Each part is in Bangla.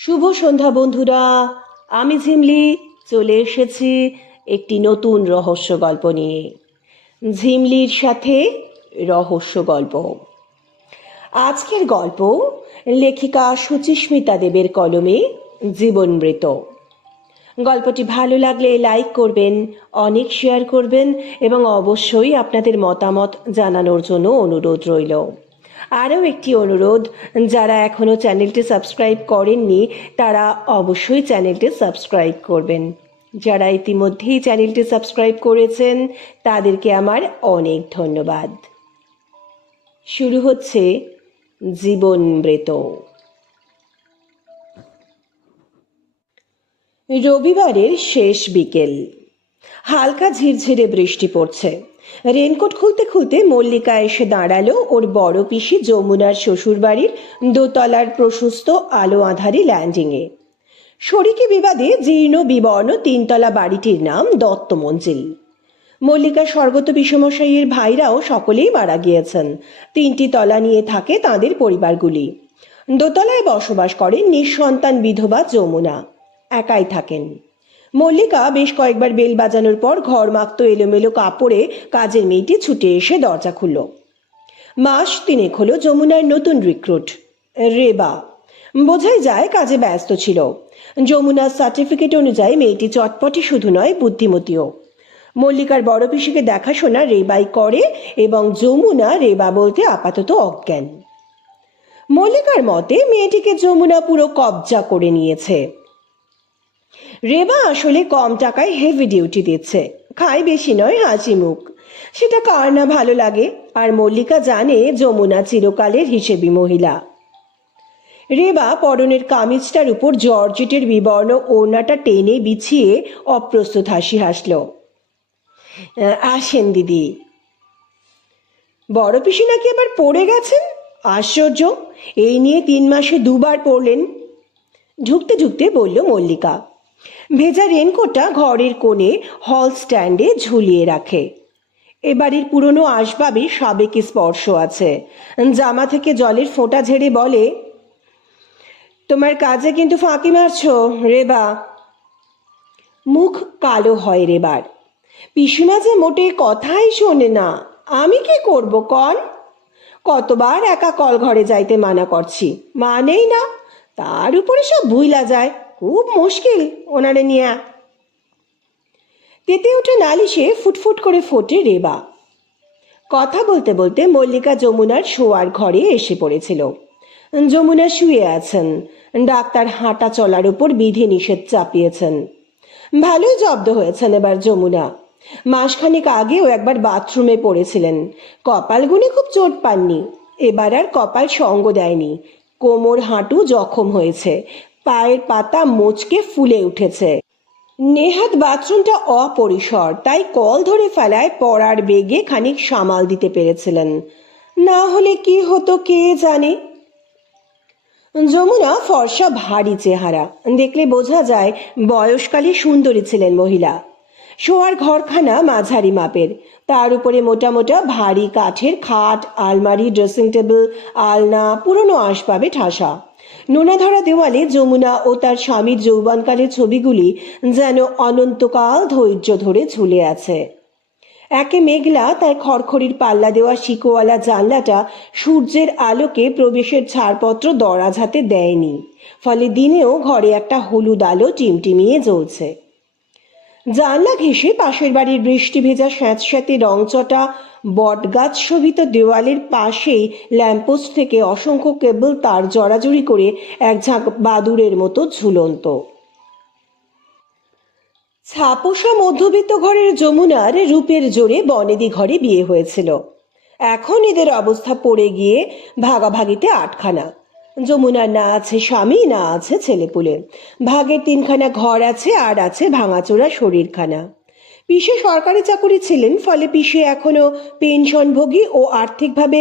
শুভ সন্ধ্যা বন্ধুরা। আমি ঝিমলি চলে এসেছি একটি নতুন রহস্য গল্প নিয়ে। ঝিমলির সাথে রহস্য গল্প। আজকের গল্প লেখিকা সুচিস্মিতা দেবের কলমে জীবনমৃত। গল্পটি ভালো লাগলে লাইক করবেন, অনেক শেয়ার করবেন এবং অবশ্যই আপনাদের মতামত জানানোর জন্য অনুরোধ রইল। আরও একটি অনুরোধ, যারা এখনও চ্যানেলটি সাবস্ক্রাইব করেননি তারা অবশ্যই চ্যানেলটি সাবস্ক্রাইব করবেন। যারা ইতিমধ্যেই চ্যানেলটি সাবস্ক্রাইব করেছেন তাদেরকে আমার অনেক ধন্যবাদ। শুরু হচ্ছে জীবনমৃত। রবিবারের শেষ বিকেল, হালকা ঝিরঝিরে বৃষ্টি পড়ছে। রেনকোট খুলতে খুলতে মল্লিকা এসে দাঁড়ালো ওর বড় পিসি যমুনার শ্বশুরবাড়ির দোতলার প্রশস্ত আলো আঁধারি ল্যান্ডিংয়ে। শরিকি বিবাদে জীর্ণ বিবর্ণ তিনতলা বাড়িটির নাম দত্ত মঞ্জিল। মল্লিকা স্বর্গত বিষমশাইয়ের ভাইরাও সকলেই মারা গিয়েছেন। 3টি তলা নিয়ে থাকে তাদের পরিবারগুলি। দোতলায় বসবাস করেন নিঃসন্তান বিধবা যমুনা, একাই থাকেন। মল্লিকা বেশ কয়েকবার বেল বাজানোর পর ঘর মাখত এলোমেলো কাপড়ে কাজের মেয়েটি ছুটে এসে দরজা খুলল। মাস 3 হলো যমুনার নতুন রিক্রুট রেবা। বোঝাই যায় কাজে ব্যস্ত ছিল। যমুনার সার্টিফিকেট অনুযায়ী মেয়েটি চটপটি শুধু নয়, বুদ্ধিমতীও। মল্লিকার বড় পিসিকে দেখাশোনা রেবাই করে এবং যমুনা রেবা বলতে আপাতত অজ্ঞান। মল্লিকার মতে মেয়েটিকে যমুনা পুরো কবজা করে নিয়েছে। রেবা আসলে কম টাকায় হেভি ডিউটি দিচ্ছে, খায় বেশি নয়, হাসি মুখ। সেটা কার না ভালো লাগে। আর মল্লিকা জানে যমুনা চিরকালের হিসেবি মহিলা। রেবা পরনের কামিজটার উপর জর্জেটের বিবর্ণ ওড়নাটা টেনে বিছিয়ে অপ্রস্তুত হাসি হাসল। আসেন দিদি। বড় পিসি নাকি আবার পড়ে গেছেন? আশ্চর্য, এই নিয়ে 3 মাসে 2 বার পড়লেন। ঢুকতে ঢুকতে বলল মল্লিকা। ভেজা রেনকোটটা ঘরের কোণে হল স্ট্যান্ডে ঝুলিয়ে রাখে। এ বাড়ির পুরনো আসবাবে সাবেকি স্পর্শ আছে। জামা থেকে জলের ফোঁটা ঝেড়ে বলে, তোমার কাজে কিন্তু ফাঁকি মারছ রেবা। মুখ কালো হয় রেবার। পিসিমা যে মোটে কথাই শোনে না। আমি কি করব কন? কতবার একা কল ঘরে যাইতে মানা করছি, মানেই না। তার উপরে সব ভুইলা যায়, খুব মুশকিল ওনারে নিয়া। তেতে উঠে নালিশে ফুটফুট করে ফোটে রেবা। কথা বলতে বলতে মল্লিকা যমুনার শোয়ার ঘরে এসে পড়েছিল। যমুনা শুয়ে আছেন। ডাক্তার হাঁটা চলার উপর বিধি নিষেধ চাপিয়েছেন। ভালোই জব্দ হয়েছেন এবার যমুনা। মাসখানেক আগেও একবার বাথরুমে পড়েছিলেন। কপাল গুনে খুব চোট পাননি। এবার আর কপাল সঙ্গ দেয়নি। কোমর হাঁটু জখম হয়েছে, পায়ের পাতা মোচকে ফুলে উঠেছে। নেহাত বাথরুমটা অপরিসর, তাই কল ধরে ফেলায় পড়ার বেগে খানিক সামাল দিতে পেরেছিলেন। না হলে কি হতো কে জানে। যমুনা ফর্সা ভারী চেহারা, দেখলে বোঝা যায় বয়সকালে সুন্দরী ছিলেন মহিলা। শোয়ার ঘরখানা মাঝারি মাপের, তার উপরে মোটা মোটা ভারী কাঠের খাট, আলমারি, ড্রেসিং টেবিল, আলনা, পুরনো আসবাবে ঠাসা। নোনাধরা দেওয়ালে যমুনা ও তার স্বামীর যৌবনকালের ছবিগুলি যেন অনন্তকাল ধৈর্য ধরে ঝুলে আছে। একে মেঘলা, তাই খড়খড়ির পাল্লা দেওয়া শিকোওয়ালা জানলাটা সূর্যের আলোকে প্রবেশের ছাড়পত্র দরাজ হাতে দেয়নি, ফলে দিনেও ঘরে একটা হলুদ আলো টিমটিমিয়ে জ্বলছে। জানলা ঘেঁষে পাশের বাড়ির বৃষ্টি ভেজা স্যাঁতস্যাঁতে রংচটা বটগাছ শোভিত দেওয়ালের পাশেই ল্যাম্পোস্ট থেকে অসংখ্য কেবল তার জড়াজড়ি করে এক ঝাঁক বাদুড়ের মতো ঝুলন্ত। ছাপোষা মধ্যবিত্ত ঘরের যমুনার রূপের জোরে বনেদি ঘরে বিয়ে হয়েছিল। এখন এদের অবস্থা পড়ে গিয়ে ভাগাভাগিতে 8খানা। যমুনার না আছে স্বামী, না আছে ছেলেপুলে। ভাগের 3খানা ঘর আছে, আর আছে ভাঙাচোরা শরীরখানা। পিসে সরকারি চাকুরি ছিলেন, ফলে পিসে এখনো পেনশনভোগী ও আর্থিকভাবে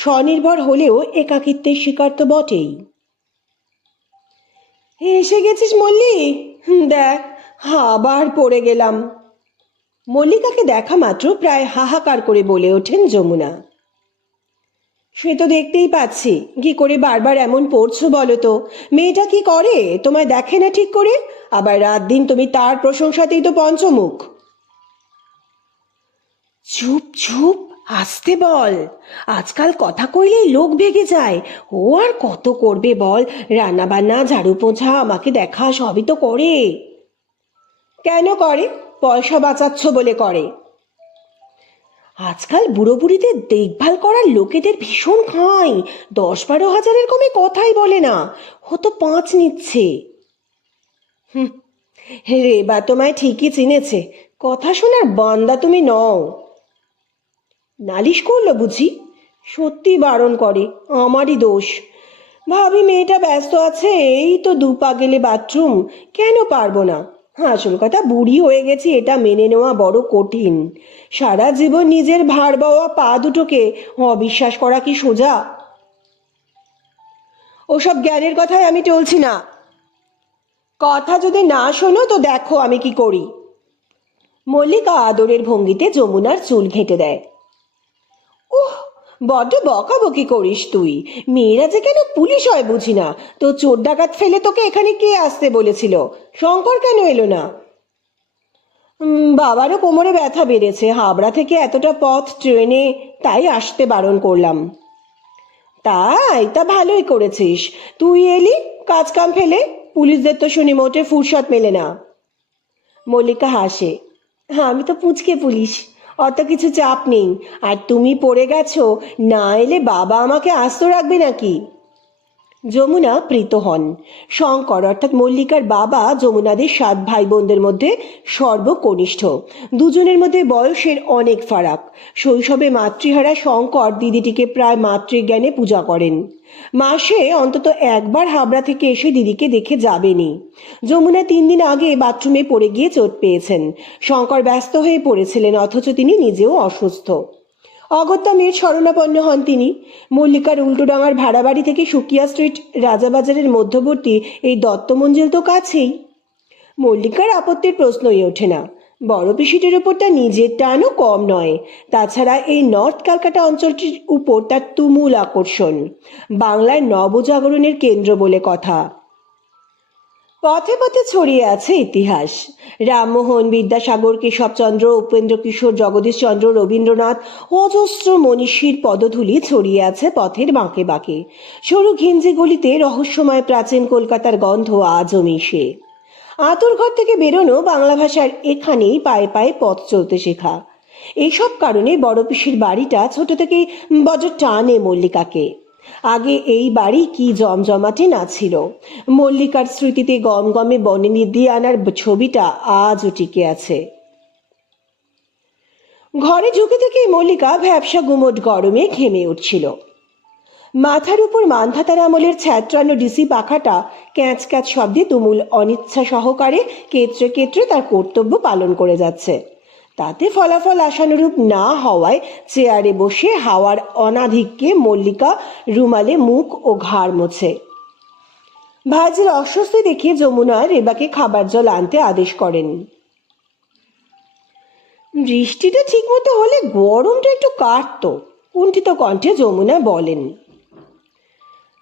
স্বনির্ভর হলেও একাকিত্বের শিকার তো বটেই। এসে গেছিস মল্লি? দেখ, আবার পড়ে গেলাম। মল্লিকাকে দেখা মাত্র প্রায় হাহাকার করে বলে ওঠেন যমুনা। সে তো দেখতেই পাচ্ছি, কি করে বারবার এমন পড়ছো বলো তো? মেয়েটা কি করে, তোমায় দেখে না ঠিক করে? আবার রাত দিন তুমি তার প্রশংসাতেই তো পঞ্চমুখ। চুপ চুপ, আসতে বল। আজকাল কথা কইলেই লোক ভেগে যায়। ও আর কত করবে বল? রান্না বান্না, ঝাড়ু পোছা, আমাকে দেখা সবই তো করে। কেন করে? পয়সা বাঁচাচ্ছ বলে করে। আজকাল বুড়ো বুড়িদের দেখভাল করার লোকেদের ভীষণ খায়। 10-12 হাজারের কমে কথাই বলে না। ও তো 5 নিচ্ছে। হুম। রে বা তোমায় ঠিকই চিনেছে। কথা শোনার বান্দা তুমি নও। নালিশ করলো বুঝি? সত্যি বারণ করে, আমারই দোষ। ভাবি মেয়েটা ব্যস্ত আছে, এই তো 2 পা গেলে বাথরুম, কেন পারবো না? আসল কথা, বুড়ি হয়ে গেছি এটা মেনে নেওয়া বড় কঠিন। সারা জীবন নিজের ভার বাওয়া পা দুটোকে অবিশ্বাস করা কি সোজা? ওসব জ্ঞানের কথায় আমি চলছি না। কথা যদি না শোনো তো দেখো আমি কি করি। মল্লিকা আদরের ভঙ্গিতে যমুনার চুল ঘেঁটে দেয়। ওহ, বড্ড বকাবকি করিস তুই। মেয়েরা যে কেন পুলিশ হয় বুঝি না। তো চোর ডাকাত ফেলে তোকে এখানে কে আসতে বলেছিল? শঙ্কর কেন এলো না? বাবারও কোমরে ব্যথা বেড়েছে, হাবড়া থেকে এতটা পথ ট্রেনে, তাই আসতে বারণ করলাম। তা ভালোই করেছিস। তুই এলি কাজ কাম ফেলে। পুলিশদের তো শুনি মোটে ফুরসত মেলে না। মল্লিকা হাসে। আমি তো পুচকে পুলিশ, অত কিছু চাপ নেই। আর তুমি পড়ে গেছো, না এলে বাবা আমাকে আস্ত রাখবে নাকি? যমুনা প্রীত হন। শঙ্কর অর্থাৎ মল্লিকার বাবা যমুনাদের 7 ভাই বোনদের মধ্যে সর্বকনিষ্ঠ। দুজনের মধ্যে বয়সের অনেক ফারাক। শৈশবে মাতৃহারা শঙ্কর দিদিটিকে প্রায় মাতৃজ্ঞানে পূজা করেন। মাসে অন্তত একবার হাবড়া থেকে এসে দিদিকে দেখে যাবেনই। যমুনা 3 দিন আগে বাথরুমে পড়ে গিয়ে চোট পেয়েছেন। শঙ্কর ব্যস্ত হয়ে পড়েছিলেন, অথচ তিনি নিজেও অসুস্থ। অগত্যা মেয়ের শরণাপন্ন হন তিনি। মল্লিকার উল্টোডাঙার ভাড়া বাড়ি থেকে সুকিয়া স্ট্রিট রাজাবাজারের মধ্যবর্তী এই দত্তমঞ্জিল তো কাছেই। মল্লিকার আপত্তির প্রশ্নই ওঠে না। বড় পিসিটির উপর তার নিজের টানও কম নয়। তাছাড়া এই নর্থ ক্যালকাটা অঞ্চলটির উপর তার তুমুল আকর্ষণ। বাংলার নবজাগরণের কেন্দ্র বলে কথা। পথে পথে ছড়িয়ে আছে ইতিহাস। রামমোহন, বিদ্যাসাগর, কেশবচন্দ্র, উপেন্দ্র কিশোর, জগদীশচন্দ্র, রবীন্দ্রনাথ, অজস্র মনীষীর পদধূলি ছড়িয়ে আছে পথের বাঁকে বাঁকে। সরু ঘিঞ্জি গলিতে রহস্যময় প্রাচীন কলকাতার গন্ধ আজও মিশে। আঁতুর ঘর থেকে বেরোনো বাংলা ভাষার এখানেই পায়ে পায়ে পথ চলতে শেখা। এইসব কারণে বড় পিসির বাড়িটা ছোট থেকেই বড় টানে মল্লিকাকে। আগে এই বাড়ি কি জমজমাটে না ছিল। মল্লিকার স্মৃতিতে গমগমে বনেনি দিয়ে আনার ছবিটা আজও টিকে আছে। ঘরে ঢুকে থেকে মল্লিকা ভ্যাবসা গুমোট গরমে ঘেমে উঠছিল। মাথার উপর মান্ধাতার আমলের ছ্যাঁচড়ানো ডিসি পাখাটা ক্যাঁচ ক্যাঁচ শব্দে তুমুল অনিচ্ছা সহকারে কেত্রে কেত্রে তার কর্তব্য পালন করে যাচ্ছে। তাতে ফলাফল আশানুরূপ না হওয়ায় চেয়ারে বসে হাওয়ার অনাধিক্যে মল্লিকা রুমালে মুখ ও ঘাড় মোছে। ভাইজির অস্বস্তি দেখে যমুনা রেবাকে খাবার জল আনতে আদেশ করেন। বৃষ্টিটা ঠিক মতো হলে গরমটা একটু কাটতো, কুণ্ঠিত কণ্ঠে যমুনা বলেন।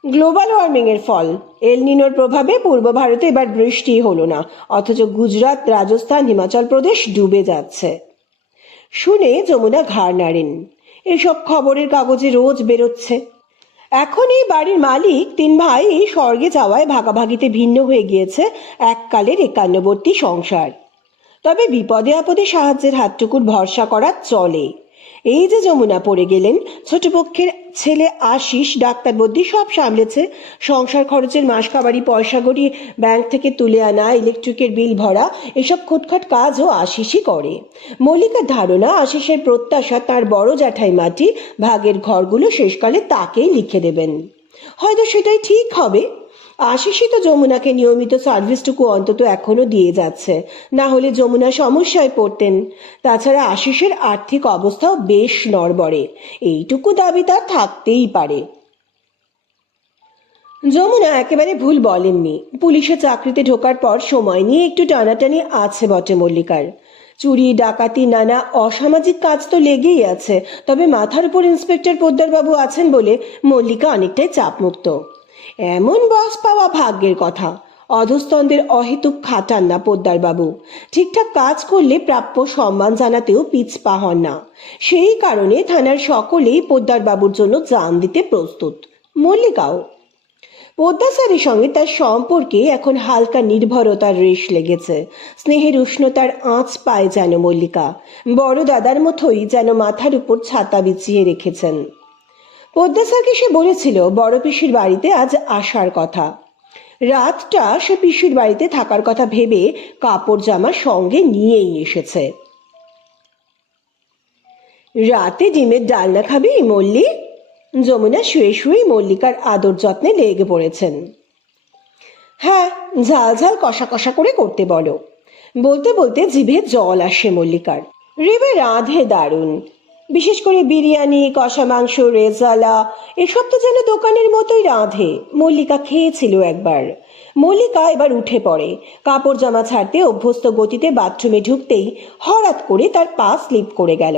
গ্লোবাল ওয়ার্মিং এর ফল। এল নিনোর প্রভাবে পূর্ব ভারতে এবার বৃষ্টি হলো না, অথচ গুজরাট, রাজস্থান, হিমাচল প্রদেশ ডুবে যাচ্ছে। শুনে যমুনা ঘাড় নাড়েন। এসব খবরের কাগজে রোজ বেরোচ্ছে। এখন এই বাড়ির মালিক 3 ভাই এই স্বর্গে যাওয়ায় ভাগাভাগিতে ভিন্ন হয়ে গিয়েছে এককালের একান্নবর্তী সংসার। তবে বিপদে আপদে সাহায্যের হাতটুকুর ভরসা করা চলে। এই যে যমুনা পড়ে গেলেন, ছোট পক্ষের ছেলে আশিস ডাক্তার বদ্যি সব সামলেছে। সংসার খরচের মাস খাবারই পয়সা গড়িয়ে ব্যাংক থেকে তুলে আনা, ইলেকট্রিকের বিল ভরা, এসব খুটখাট কাজও আশিসই করে। মল্লিকার ধারণা, আশিসের প্রত্যাশা তার বড় জ্যাঠাই মাটি ভাগের ঘরগুলো শেষকালে তাকেই লিখে দেবেন। হয়তো সেটাই ঠিক হবে। আশিসই তো যমুনাকে নিয়মিত সার্ভিসটুকু অন্তত এখনো দিয়ে যাচ্ছে, না হলে যমুনা সমস্যায় পড়তেন। তাছাড়া আশিসের আর্থিক অবস্থাও বেশ নড়বড়ে, এইটুকু দাবি তার থাকতেই পারে। যমুনা একেবারে ভুল বলেননি। পুলিশে চাকরিতে ঢোকার পর সময় নিয়ে একটু টানাটানি আছে বটে মল্লিকার। চুরি ডাকাতি নানা অসামাজিক কাজ তো লেগেই আছে, তবে মাথার উপর ইন্সপেক্টর পোদ্দারবাবু আছেন বলে মল্লিকা অনেকটাই চাপমুক্ত। এমন বস পাওয়া ভাগ্যের কথা। অধস্তনদের অহেতুক খাটান না পোদ্দারবাবু। ঠিকঠাক কাজ করলে প্রাপ্য সম্মান জানাতেও পিছপা হন না। সেই কারণে থানার সকলেই পোদ্দারবাবুর জন্য জান দিতে প্রস্তুত, মল্লিকাও। পোদ্দার স্যারের সঙ্গে তার সম্পর্কে এখন হালকা নির্ভরতার রেশ লেগেছে। স্নেহের উষ্ণতার আঁচ পায় যেন মল্লিকা। বড় দাদার মতোই যেন মাথার উপর ছাতা বিছিয়ে রেখেছেন। পোদ্দার স্যারকে সে বলেছিল বড় পিসির বাড়িতে আজ আসার কথা। রাতটা সে পিসির বাড়িতে থাকার কথা ভেবে কাপড় জামা সঙ্গে নিয়েই এসেছে। রাতে ডিমের ডালনা খাবি মল্লি? যমুনা শুয়ে শুয়ে মল্লিকার আদর যত্নে লেগে পড়েছেন। হ্যাঁ, ঝাল ঝাল কষা কষা করে করতে বলো। বলতে বলতে জিভে জল আসে মল্লিকার। রেবা রাঁধে দারুণ। বিশেষ করে বিরিয়ানি, কষা মাংস, রেজালা এসব তো যেন দোকানের মতোই রাঁধে। মল্লিকা খেয়েছিল একবার। মল্লিকা এবার উঠে পড়ে। কাপড় জামা ছাড়তে অভ্যস্ত গতিতে বাথরুমে ঢুকতেই হঠাৎ করে তার পা স্লিপ করে গেল।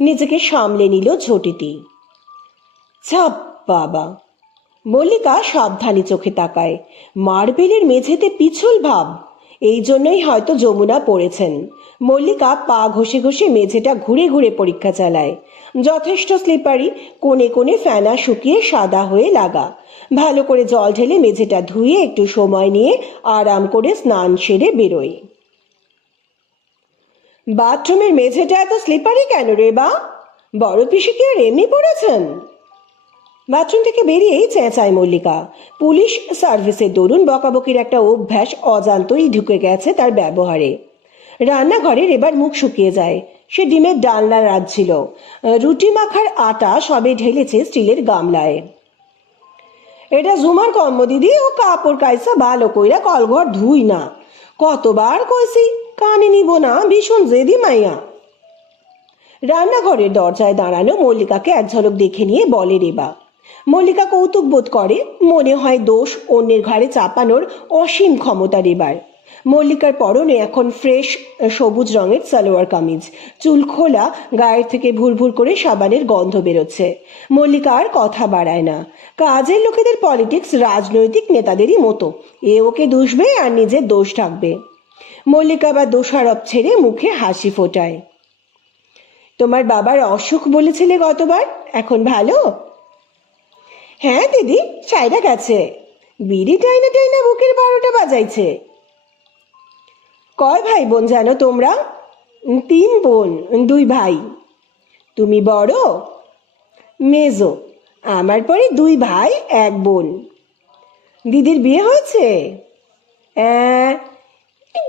নিজেকে সামলে নিল ঝটিতি। ছাপ বাবা! মল্লিকা সাবধানী চোখে তাকায়। মার্বেলের মেঝেতে পিছল ভাব। এই জন্যই হয়তো যমুনা পড়েছেন। মল্লিকা পা ঘষে ঘষে মেঝেটা ঘুরে ঘুরে পরীক্ষা চালায়। যথেষ্ট স্লিপারি, কোণে কোণে ফেনা শুকিয়ে সাদা হয়ে লাগা। ভালো করে জল ঢেলে মেঝেটা ধুয়ে একটু সময় নিয়ে আরাম করে স্নান সেরে বেরোয়। বাথরুমের মেঝেটা এত স্লিপারি কেন রে বা? বড় পিসি কি আর এমনি পড়েছেন? বাথরুম থেকে বেরিয়েই চেঁচায় মল্লিকা। পুলিশ সার্ভিসের দরুন বকাবকির একটা অভ্যাস অজান্তই ঢুকে গেছে তার ব্যবহারে। রান্নাঘরের এবার মুখ শুকিয়ে যায়। সে ডিমের ডালনা রাঁধছিল। রুটি মাখার আটা সবে ঢেলেছে স্টিলের গামলায়। এটা জুমার কর্ম দিদি, ও কাপড় কাইসা ভালো কইরা কলঘর ধুই না। কতবার কইছি, কানে নিব না, ভীষণ জেদি মাইয়া। রান্নাঘরের দরজায় দাঁড়ানো মল্লিকাকে এক ঝলক দেখে নিয়ে বলে রেবা। মল্লিকা কৌতুক বোধ করে। মনে হয় দোষ অন্যের ঘাড়ে চাপানোর অসীম ক্ষমতা রেবার। মল্লিকার পরনে এখন ফ্রেশ সবুজ রঙের সালোয়ার কামিজ। চুল খোলা, গায়ের থেকে ভুরভুর করে সাবানের গন্ধ বেরোচ্ছে। মল্লিকা আর কথা বাড়ায় না। কাজের লোকেদের পলিটিক্স রাজনৈতিক নেতাদেরই মতো। এ ওকে দুষবে আর নিজের দোষ ঢাকবে। মল্লিকা বা দোষারোপ ছেড়ে মুখে হাসি ফোটায়। তোমার বাবার অসুখ বলেছিলে গতবার, এখন ভালো? হ্যাঁ দিদি, সাইরা গেছে। বিড়ি টাইনা টাইনা বুকের 12টা বাজাইছে। কয় ভাই বোন জানো তোমরা? 3 বোন, 2 ভাই। তুমি বড়? মেজো। আমার পরে 2 ভাই 1 বোন। দিদির বিয়ে হয়েছে?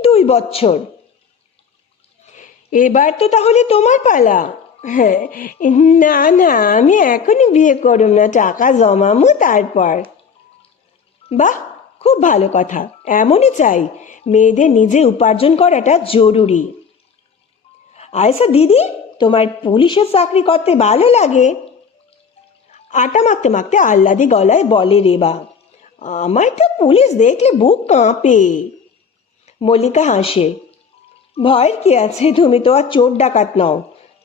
2 বছর। এবার তো তাহলে তোমার পালা। হ্যাঁ, না না, আমি এখনই বিয়ে করব না, টাকা জমামো তারপর। বাহ, খুব ভালো কথা। এমনই চাই। মেয়েদের নিজে উপার্জন করাটা জরুরি। আচ্ছা দিদি, তোমার পুলিশের চাকরি করতে ভালো লাগে? আটা মাখতে মাখতে আহ্লাদি গলায় বলে রেবা। আমার তো পুলিশ দেখলে বুক কাঁপে। মল্লিকা হাসে। ভয়ের কি আছে, তুমি তো আর চোর ডাকাত নও।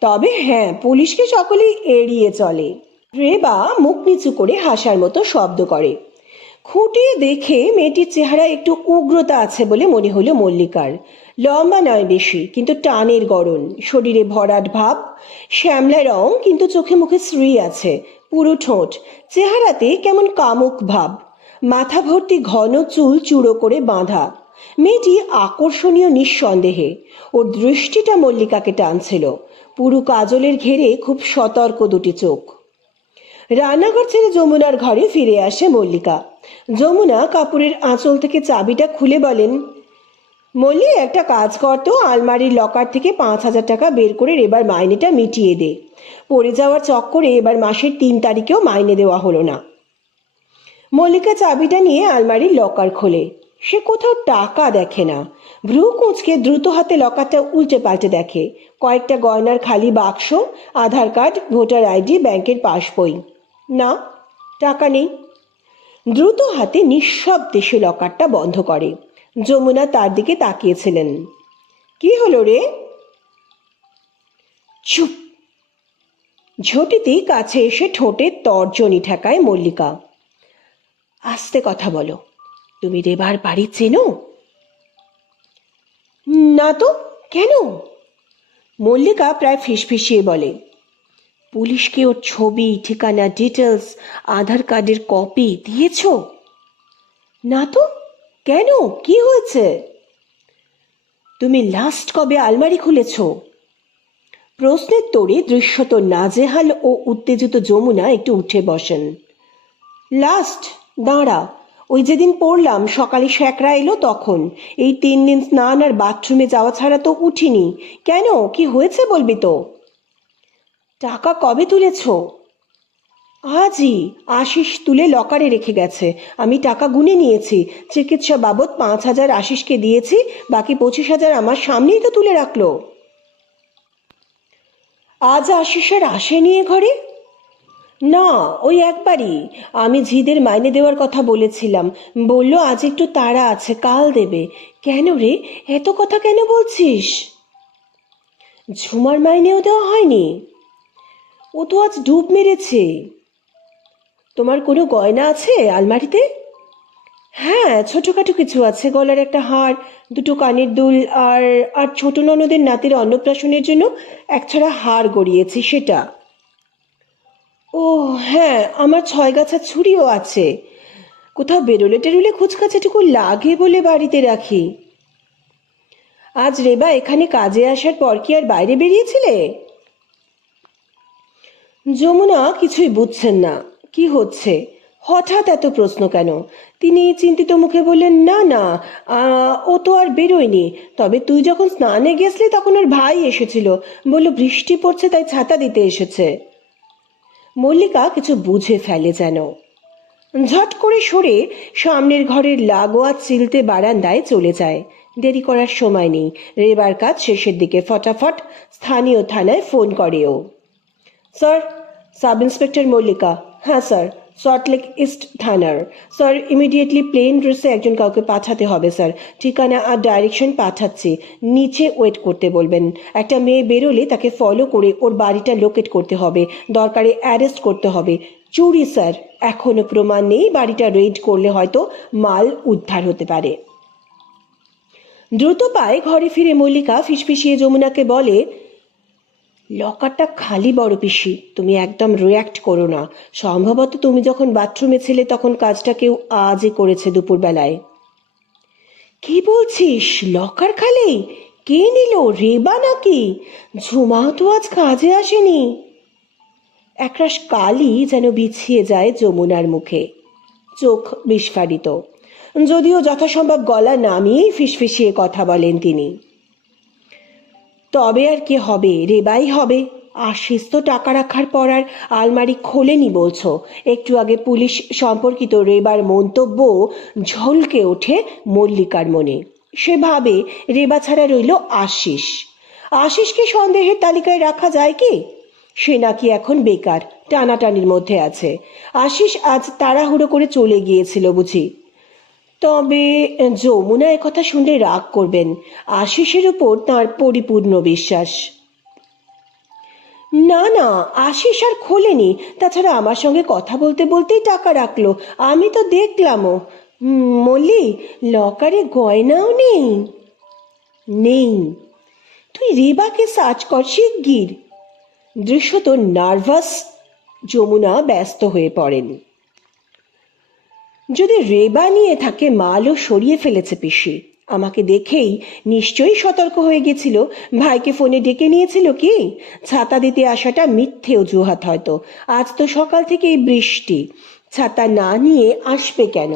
তবে হ্যাঁ, পুলিশকে সকলেই এড়িয়ে চলে। রেবা মুখ নিচু করে হাসার মতো শব্দ করে। খুঁটিয়ে দেখে মেয়েটির চেহারা একটু উগ্রতা আছে বলে মনে হলো মল্লিকার। লম্বা নয় বেশি, কিন্তু টানের গড়ন, শরীরে ভরাট ভাব, শ্যামলা রং, কিন্তু চোখে মুখে শ্রী আছে। পুরো ঠোঁট, চেহারাতে কেমন কামুক ভাব। মাথা ভর্তি ঘন চুল চূড়ো করে বাঁধা। মেয়েটি আকর্ষণীয় নিঃসন্দেহে। ওর দৃষ্টিটা মল্লিকাকে টানছিল। পুরু কাজলের ঘেরে খুব সতর্ক দুটি চোখ। রান্নাঘর ছেড়ে যমুনার ঘরে ফিরে আসে মল্লিকা। যমুনা কাপড়ের আঁচল থেকে চাবিটা খুলে বলেন, মল্লি একটা কাজ করতো, আলমারির লকার থেকে 5,000 টাকা বের করে এবার মাইনেটা মিটিয়ে দে। পড়ে যাওয়ার চক্করে এবার মাসের 3 তারিখেও মাইনে দেওয়া হলো না। মল্লিকা চাবিটা নিয়ে আলমারির লকার খোলে। সে কোথাও টাকা দেখে না। ভ্রু কুঁচকে দ্রুত হাতে লকারটা উল্টে পাল্টে দেখে। কয়েকটা গয়নার খালি বাক্স, আধার কার্ড, ভোটার আইডি, ব্যাংকের পাসবই। না, টাকা নেই। দ্রুত হাতে নিঃশব্দে সে লকারটা বন্ধ করে। যমুনা তার দিকে তাকিয়েছিলেন। কি হলো রে? চুপ! ঝটিতি কাছে এসে ঠোঁটে তর্জনী ঠেকায় মল্লিকা। আস্তে কথা বলো। তুমি রেবার বাড়ি চেনো? না তো, কেন? মল্লিকা প্রায় ফিসফিসিয়ে বলে। পুলিশকে ওর ছবি, ঠিকানা, ডিটেলস, আধার কার্ডের কপি দিয়েছ? না তো, কেন? কি হয়েছে? তুমি লাস্ট কবে আলমারি খুলেছ? প্রশ্নের তোড়ে দৃশ্যত নাজেহাল ও উত্তেজিত যমুনা একটু উঠে বসেন। লাস্ট? দাঁড়া, ওই যেদিন পড়লাম সকালে শ্যাকরা এলো তখন। এই 3 দিন স্নান আর বাথরুমে যাওয়া ছাড়া তো উঠিনি। কেন, কি হয়েছে বলবি তো? টাকা কবে তুলেছ? আজই। আশিস তুলে লকারে রেখে গেছে। আমি টাকা গুনে নিয়েছি। চিকিৎসা বাবদ 5,000 আশিসকে দিয়েছি, বাকি 25,000 আমার সামনেই তো তুলে রাখলো। আজ আশিস আর আসেনি এ ঘরে? না, ওই একবারই। আমি ঝিদের মাইনে দেওয়ার কথা বলেছিলাম, বলল আজ একটু তাড়া আছে, কাল দেবে। কেন রে, এত কথা কেন বলছিস? ঝুমার মাইনেও দেওয়া হয়নি? ও তো আজ ডুব মেরেছে। তোমার কোনো গয়না আছে আলমারিতে? হ্যাঁ, ছোটখাটো কিছু আছে। গলার একটা হার, 2টো কানের দুল, আর আর ছোট ননদের নাতির অন্নপ্রাশনের জন্য একছড়া হার গড়িয়েছি, সেটা। ও হ্যাঁ, আমার 6 গাছা ছুরিও আছে। কোথাও বেরোলে টেরোলে খুচখাচাটুকু লাগে বলে বাড়িতে রাখি। আজ রেবা এখানে কাজে আসার পর কি আর বাইরে বেরিয়েছিলে? যমুনা কিছুই বুঝছেন না। কি হচ্ছে? হঠাৎ এত প্রশ্ন কেন? তিনি চিন্তিত মুখে বললেন, না না, ও তো আর বেরোয়নি। তবে তুই যখন স্নানে গেছলি তখন ওর ভাই এসেছিল, বলল বৃষ্টি পড়ছে তাই ছাতা দিতে এসেছে। মল্লিকা কিছু বুঝে ফেলে যেন। ঝট করে সরে সামনের ঘরের লাগোয়া চিলতে বারান্দায় চলে যায়। দেরি করার সময় নেই। রেবার কাজ শেষের দিকে ফটাফট স্থানীয় থানায় ফোন করে ও। Sir, sub inspector Mallika. হ্যাঁ স্যার, সল্টলেক ইস্ট থানার। স্যার, ইমিডিয়েটলি প্লেন ড্রেসে একজন কাউকে পাঠাতে হবে স্যার। ঠিকানা আর ডাইরেকশন পাঠাচ্ছি, নিচে ওয়েট করতে বলবেন। একটা মেয়ে বেরোলে তাকে ফলো করে ওর বাড়িটা লোকেট করতে হবে, দরকারে অ্যারেস্ট করতে হবে। চুরি স্যার, এখনো প্রমাণ নেই, বাড়িটা রেড করলে হয়তো মাল উদ্ধার হতে পারে। দ্রুত পায়ে ঘরে ফিরে মল্লিকা ফিসফিসিয়ে যমুনাকে বলে, লকারটা খালি বড় পিসি, তুমি একদম রিয়্যাক্ট করো না। সম্ভবত তুমি যখন বাথরুমে ছিলে তখন কাজটা কেউ আজই করেছে দুপুরবেলায়। কি বলছিস? লকার খালি? কে নিল, রেবা নাকি? ঝুমাও তো আজ কাজে আসেনি। একরাশ কালি যেন বিছিয়ে যায় যমুনার মুখে, চোখ বিস্ফারিত। যদিও যথাসম্ভব গলা নামিয়েই ফিসফিসিয়ে কথা বলেন তিনি। তবে আর কি হবে, রেবাই হবে। আশিস তো টাকা রাখার পর আর আলমারি খোলেনি বলছো। একটু আগে পুলিশ সম্পর্কিত রেবার মন্তব্য ঝলকে ওঠে মল্লিকার মনে। সে ভাবে রেবা ছাড়া রইল আশিস। আশিসকে সন্দেহের তালিকায় রাখা যায় কি? সে নাকি এখন বেকার, টানাটানির মধ্যে আছে। আশিস আজ তাড়াহুড়ো করে চলে গিয়েছিল বুঝি। তবে যমুনা কথা শুনলে রাগ করবেন। আশিসের উপর তাঁর পরিপূর্ণ বিশ্বাস। না না, আশিস আর খোলেনি। তাছাড়া আমার সঙ্গে কথা বলতে বলতেই টাকা রাখলো, আমি তো দেখলামও। মল্লি, লকারে গয়নাও নেই? নেই। তুই রেবাকে সার্চ কর শিগগির। দৃশ্যত নার্ভাস যমুনা ব্যস্ত হয়ে পড়েন। যদি রেবা নিয়ে থাকে, মালও সরিয়ে ফেলেছে পিসি। আমাকে দেখেই নিশ্চয়ই সতর্ক হয়ে গেছিল। ভাইকে ফোনে ডেকে নিয়েছিল কি? ছাতা দিতে আসাটা মিথ্যে অজুহাত হয়তো। আজ তো সকাল থেকেই বৃষ্টি, ছাতা না নিয়ে আসবে কেন?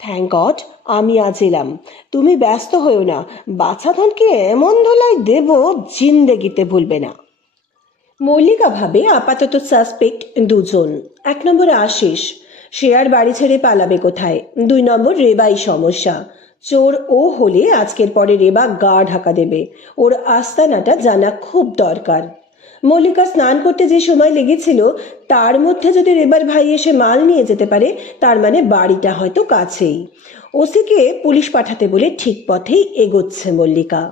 থ্যাংক গড আমি আজ এলাম। তুমি ব্যস্ত হয়েও না, বাছাধনকে এমন ধোলাই দেব জিন্দেগিতে ভুলবে না। মল্লিকা ভাবে আপাতত সাসপেক্ট দুজন। 1 নম্বরে আশিস, সে আর বাড়ি ছেড়ে পালাবে কোথায়? 2 নম্বর রেবাই সমস্যা। চোর ও হলে আজকের পরে রেবা গা ঢাকা দেবে। ওর আস্তানাটা জানা খুব দরকার। মল্লিকা স্নান করতে যে সময় লেগেছিল তার মধ্যে যদি রেবার ভাই এসে মাল নিয়ে যেতে পারে, তার মানে বাড়িটা হয়তো কাছেই। ওসিকে পুলিশ পাঠাতে বলে ঠিক পথেই এগোচ্ছে মল্লিকা।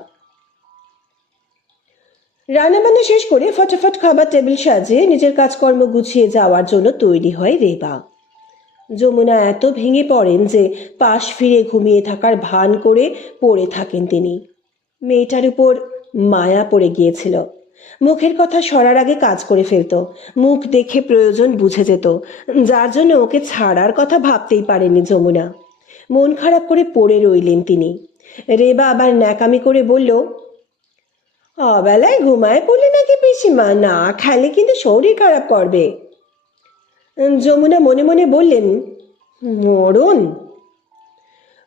রান্নাবান্না শেষ করে ফটাফট খাবার টেবিল সাজিয়ে নিজের কাজকর্ম গুছিয়ে যাওয়ার জন্য তৈরি হয় রেবা। যমুনা এত ভেঙে পড়েন যে পাশ ফিরে ঘুমিয়ে থাকার ভান করে পড়ে থাকেন তিনি। মেয়েটার উপর মায়া পড়ে গিয়েছিল। মুখের কথা সরার আগে কাজ করে ফেলত। মুখ দেখে প্রয়োজন বুঝে যেত, যার জন্য ওকে ছাড়ার কথা ভাবতেই পারেনি যমুনা। মন খারাপ করে পড়ে রইলেন তিনি। রেবা আবার ন্যাকামি করে বলল, অবেলায় ঘুমায় পড়লে নাকি পিসিমা, না খেলে কিন্তু শরীর খারাপ করবে। যমুনা মনে মনে বললেন, মরণ।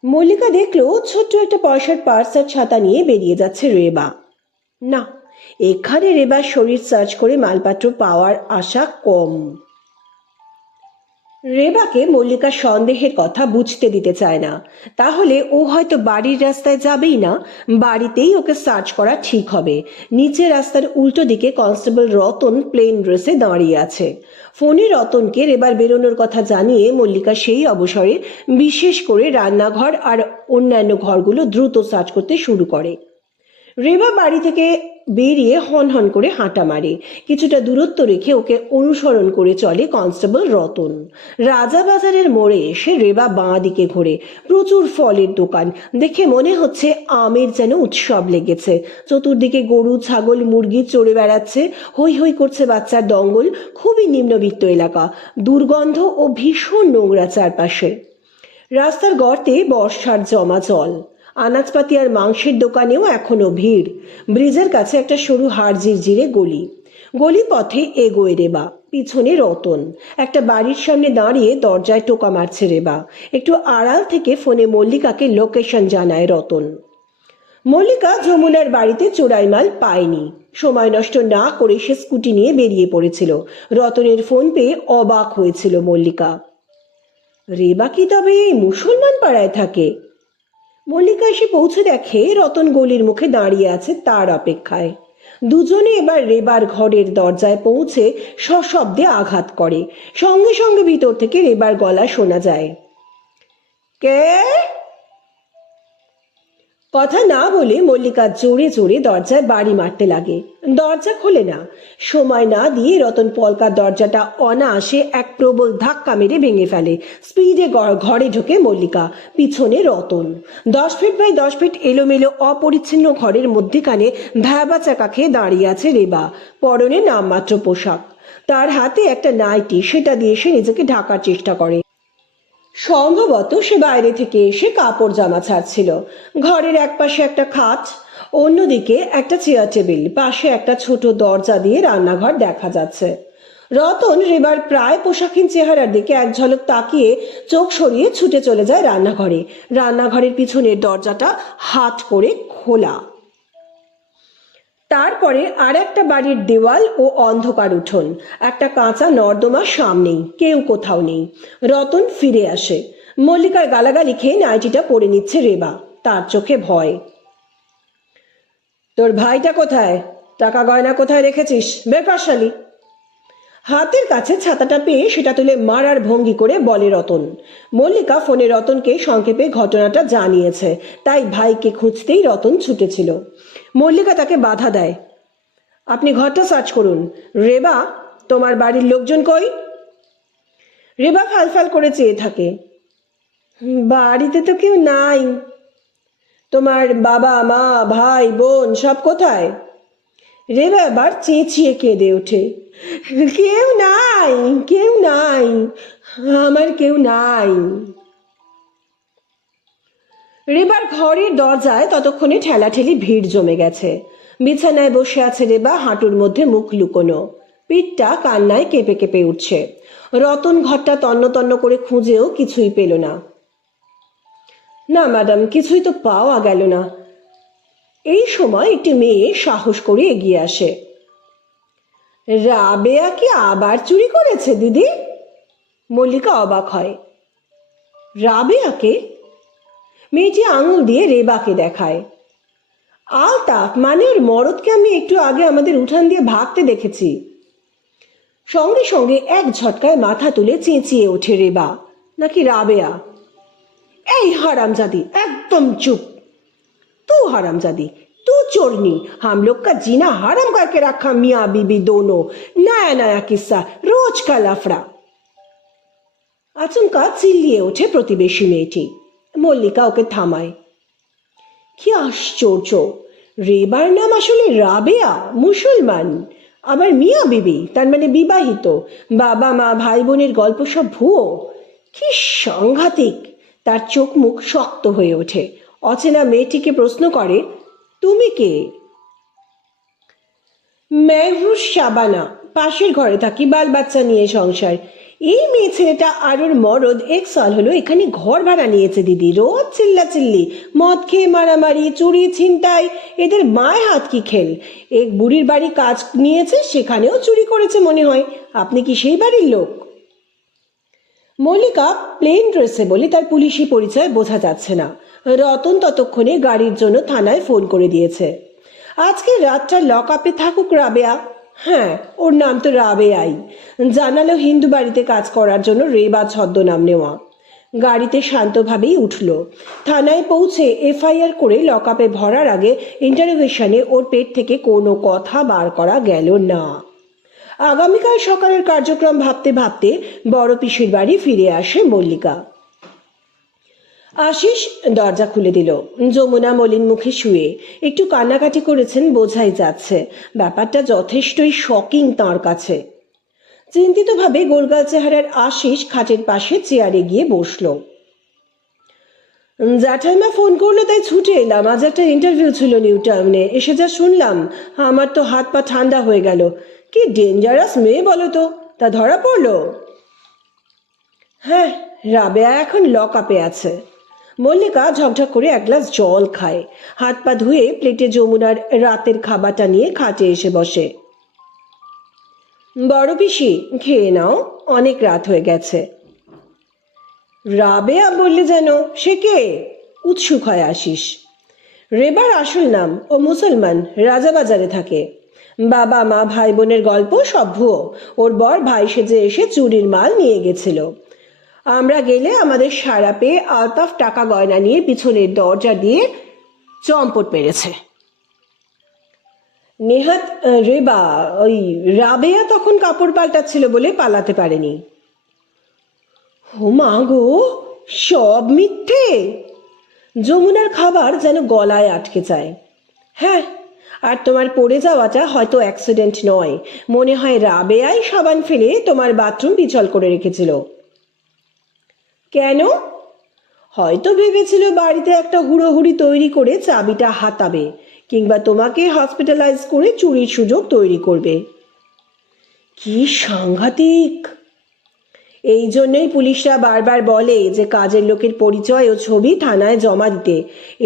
মল্লিকা দেখলো ছোট্ট একটা পয়সার পার্স আর ছাতা নিয়ে বেরিয়ে যাচ্ছে রেবা। না, এখানে রেবার শরীর সার্চ করে মালপত্র পাওয়ার আশা কম। রেবাকে মল্লিকা সন্দেহের কথা বুঝতে দিতে চায় না। তাহলে ও হয়তো বাড়ির রাস্তায় যাবেই না, বাড়িতেই ওকে সার্চ করা ঠিক হবে। নিচে রাস্তার উল্টো দিকে কনস্টেবল রতন প্লেন ড্রেসে দাঁড়িয়ে আছে। ফোনে রতনকে রেবার বেরোনোর কথা জানিয়ে মল্লিকা সেই অবসরে বিশেষ করে রান্নাঘর আর অন্যান্য ঘরগুলো দ্রুত সার্চ করতে শুরু করে। রেবা বাড়ি থেকে বেরিয়ে হন হন করে হাঁটা মারে। কিছুটা দূরত্ব রেখে ওকে অনুসরণ করে চলে কনস্টেবল রতন। রাজাবাজারের মোড়ে এসে রেবা বাঁ দিকে ঘোরে। প্রচুর ফলের দোকান দেখে মনে হচ্ছে আমের যেন উৎসব লেগেছে। চতুর্দিকে গরু, ছাগল, মুরগি চড়ে বেড়াচ্ছে, হই হই করছে বাচ্চার দঙ্গল। খুবই নিম্নবিত্ত এলাকা, দুর্গন্ধ ও ভীষণ নোংরা চারপাশে। রাস্তার গর্তে বর্ষার জমা জল। আনাজপাতি আর মাংসের দোকানেও এখনো ভিড়। ব্রিজের কাছে একটা সরু হাড় জিরজিরে গলি। গলি পথে এগোয় রেবা, পিছনে রতন। একটা বাড়ির সামনে দাঁড়িয়ে দরজায় টোকা মারছে রেবা। একটু আড়াল থেকে ফোনে মল্লিকাকে লোকেশন জানায় রতন। মল্লিকা যমুনার বাড়িতে চোরাই মাল পায়নি। সময় নষ্ট না করে সে স্কুটি নিয়ে বেরিয়ে পড়েছিল। রতনের ফোন পেয়ে অবাক হয়েছিল মল্লিকা। রেবা কি তবে এই মুসলমান পাড়ায় থাকে? মল্লিকা এসে পৌঁছে দেখে রতন গলির মুখে দাঁড়িয়ে আছে তার অপেক্ষায়। দুজনে এবার রেবার ঘরের দরজায় পৌঁছে সশব্দে আঘাত করে। সঙ্গে সঙ্গে ভিতর থেকে রেবার গলা শোনা যায়, কে? কথা না বলে মল্লিকা জোরে জোরে দরজায় বাড়ি মারতে লাগে। দরজা খোলে না। সময় না দিয়ে রতন পলকার দরজাটা অনায়াসে এক প্রবল ধাক্কা মেরে ভেঙে ফেলে। স্পিডে ঘরে ঢোকে মল্লিকা, পিছনে রতন। 10 ফিট বাই 10 ফিট এলোমেলো অপরিচ্ছিন্ন ঘরের মধ্যেখানে ভ্যাবা চাকা খেয়ে দাঁড়িয়ে আছে রেবা। পরনে নামমাত্র পোশাক, তার হাতে একটা নাইটি, সেটা দিয়ে সে নিজেকে ঢাকার চেষ্টা করে। সম্ভবত সে বাইরে থেকে এসে কাপড় জামা ছাড়ছিল। ঘরের একপাশে একটা খাট, অন্যদিকে একটা চেয়ার টেবিল, পাশে একটা ছোট দরজা দিয়ে রান্নাঘর দেখা যাচ্ছে। রতন রেবার প্রায় পোশাকহীন চেহারার দিকে এক ঝলক তাকিয়ে চোখ সরিয়ে ছুটে চলে যায় রান্নাঘরে। রান্নাঘরের পিছনের দরজাটা হাট করে খোলা। তারপরে আর একটা বাড়ির দেওয়াল ও অন্ধকার উঠোন, একটা কাঁচা নর্দমা সামনেই, কেউ কোথাও নেই। রতন ফিরে আসে। মল্লিকার গালাগালি খেয়ে নাইটিটা পরে নিচ্ছে রেবা। তার চোখে ভয়। তোর ভাইটা কোথায়? টাকা গয়না কোথায় রেখেছিস? বের কর শালি। হাতের কাছে ছাতাটা পেয়ে সেটা তুলে মারার ভঙ্গি করে বলে রতন। মল্লিকা ফোনে রতনকে সংক্ষেপে ঘটনাটা জানিয়েছে, তাই ভাইকে খুঁজতেই রতন ছুটেছিল। মল্লিকা তাকে বাধা দেয়, আপনি ঘরটা সার্চ করুন। রেবা, তোমার বাড়ির লোকজন কই? রেবা ফালফাল করে চেয়ে থাকে। বাড়িতে তো কেউ নাই। তোমার বাবা, মা, ভাই, বোন সব কোথায়? রেবা এবার চেঁচিয়ে কেঁদে ওঠে, কেউ নাই, কেউ নাই, আমার কেউ নাই। রেবার ঘরের দরজায় ততক্ষণে ঠেলাঠেলি ভিড় জমে গেছে। বিছানায় বসে আছে রেবা, হাঁটুর মধ্যে মুখ লুকোনো, পিঠটা কান্নায় কেঁপে কেঁপে উঠছে। রতন ঘরটা তন্ন তন্ন করে খুঁজেও কিছুই পেল না। না ম্যাডাম, কিছুই তো পাওয়া গেল না। এই সময় একটি মেয়ে সাহস করে এগিয়ে আসে। রাবেয়া কি আবার চুরি করেছে দিদি? মল্লিকা অবাক হয়। রাবেয়াকে? মেয়েটি আঙুল দিয়ে রেবাকে দেখায়। আলতাফ, মানে ওর মরদকে আমি একটু আগে আমাদের উঠান দিয়ে ভাগতে দেখেছি। সঙ্গে সঙ্গে এক ঝটকায় মাথা তুলে চেঁচিয়ে ওঠে রেবা, নাকি রাবেয়া? এই হারামজাদি, একদম চুপ। তু হারামজাদি, तू चोरनी, हम लोग का जीना हराम करके रखा मियाँ बीबी दोनों। नया नया किस्सा, रोज का लफड़ा। আচমকা চিল্লিয়ে ওঠে প্রতিবেশী মেয়েটি। মল্লিকা ওকে থামায়। কি আশ্চর্য, রেবার নাম আসলে রাবেয়া, মুসলমান, আবার মিয়া বিবি, তার মানে বিবাহিত, বাবা মা ভাই বোনের গল্প সব ভুয়ো। কি সাংঘাতিক। তার চোখ মুখ শক্ত হয়ে ওঠে। অচেনা মেয়েটিকে প্রশ্ন করে, তুমি কে? মেহরুজ শাবানা, পাশের ঘরে থাকি, বাল বাচ্চা নিয়ে সংসার। এই মেয়ে ছেলেটা আর ওর মরদ 1 সাল হলো এখানে ঘর ভাড়া নিয়েছে দিদি। রোজ চিল্লাচিল্লি, মদ খেয়ে মারামারি, চুরি ছিনতাই, এদের মায় হাত কি খেল। এক বুড়ির বাড়ি কাজ নিয়েছে, সেখানেও চুরি করেছে মনে হয়। আপনি কি সেই বাড়ির লোক? মল্লিকা প্লেন ড্রেসে বলে তার পুলিশি পরিচয় বোঝা যাচ্ছে না। রতন ততক্ষণে গাড়ির জন্য থানায় ফোন করে দিয়েছে। আজকে রাতটা লক আপে থাকুক রাবেয়া। হ্যাঁ, ওর নাম তো রাবেয়াই। জানালো হিন্দু বাড়িতে কাজ করার জন্য রেবা ছদ্মনাম নেওয়া। গাড়িতে শান্তভাবেই উঠল। থানায় পৌঁছে এফআইআর করে লক আপে ভরার আগে ইন্টারোগেশনে ওর পেট থেকে কোনো কথা বার করা গেল না। আগামীকাল সকালের কার্যক্রম ভাবতে ভাবতে বড় পিসির বাড়ি ফিরে আসে মল্লিকা। আশিস দরজা খুলে দিল। যমুনা মলিন মুখে শুয়ে একটু কান্নাকাটি করেছেন বোঝাই যাচ্ছে। ব্যাপারটা যথেষ্টই শকিং তাঁর কাছে। চিন্তিতভাবে গোলগাল চেহারার আশিস খাটের পাশে চেয়ারে গিয়ে বসল। জ্যাঠাইমা ফোন করলো তাই ছুটে এলাম। আজ একটা ইন্টারভিউ ছিল নিউ টাউনে। এসে যা শুনলাম, আমার তো হাত পা ঠান্ডা হয়ে গেল। কি ডেঞ্জারাস মেয়ে বলো তো। তা ধরা পড়লো? হ্যাঁ, রাবেয়া এখন লক আপে আছে। মল্লিকা ঝকঝক করে 1 গ্লাস জল খায়। হাত পা ধুয়ে প্লেটে যমুনার রাতের খাবারটা নিয়ে খাটে এসে বসে। বড় পিসি, খেয়ে নাও, অনেক রাত হয়ে গেছে। রাবেয়া বললে যেন, সে কে? উৎসুক হয় আশিস। রেবার আসল নাম, ও মুসলমান, রাজাবাজারে থাকে। বাবা মা ভাই বোনের গল্প সব ভুয়ো। ওর বর ভাই সেজে এসে চুরির মাল নিয়ে গেছিল। আমরা গেলে আমাদের সারা পেয়ে আলতাফ টাকা গয়না নিয়ে পিছনের দরজা দিয়ে চম্পট মেরেছে। নেহাত রেবা, ওই রাবেয়া তখন কাপড় পাল্টাচ্ছিল বলে পালাতে পারেনি। ও মা গো, সব মিথ্যে। যমুনার খাবার যেন গলায় আটকে যায়। হ্যাঁ, আর তোমার পড়ে যাওয়াটা হয়তো অ্যাক্সিডেন্ট নয়। মনে হয় রাবেয়াই সাবান ফেলে তোমার বাথরুম পিছল করে রেখেছিল। কেন? হয়তো ভেবেছিল বাড়িতে একটা হুড়োহুড়ি তৈরি করে চাবিটা হাতাবে, কিংবা তোমাকে হসপিটালাইজ করে চুরির সুযোগ তৈরি করবে। কি সাংঘাতিক। এই জন্যই পুলিশরা বারবার বলে যে কাজের লোকের পরিচয় ও ছবি থানায় জমা দিতে।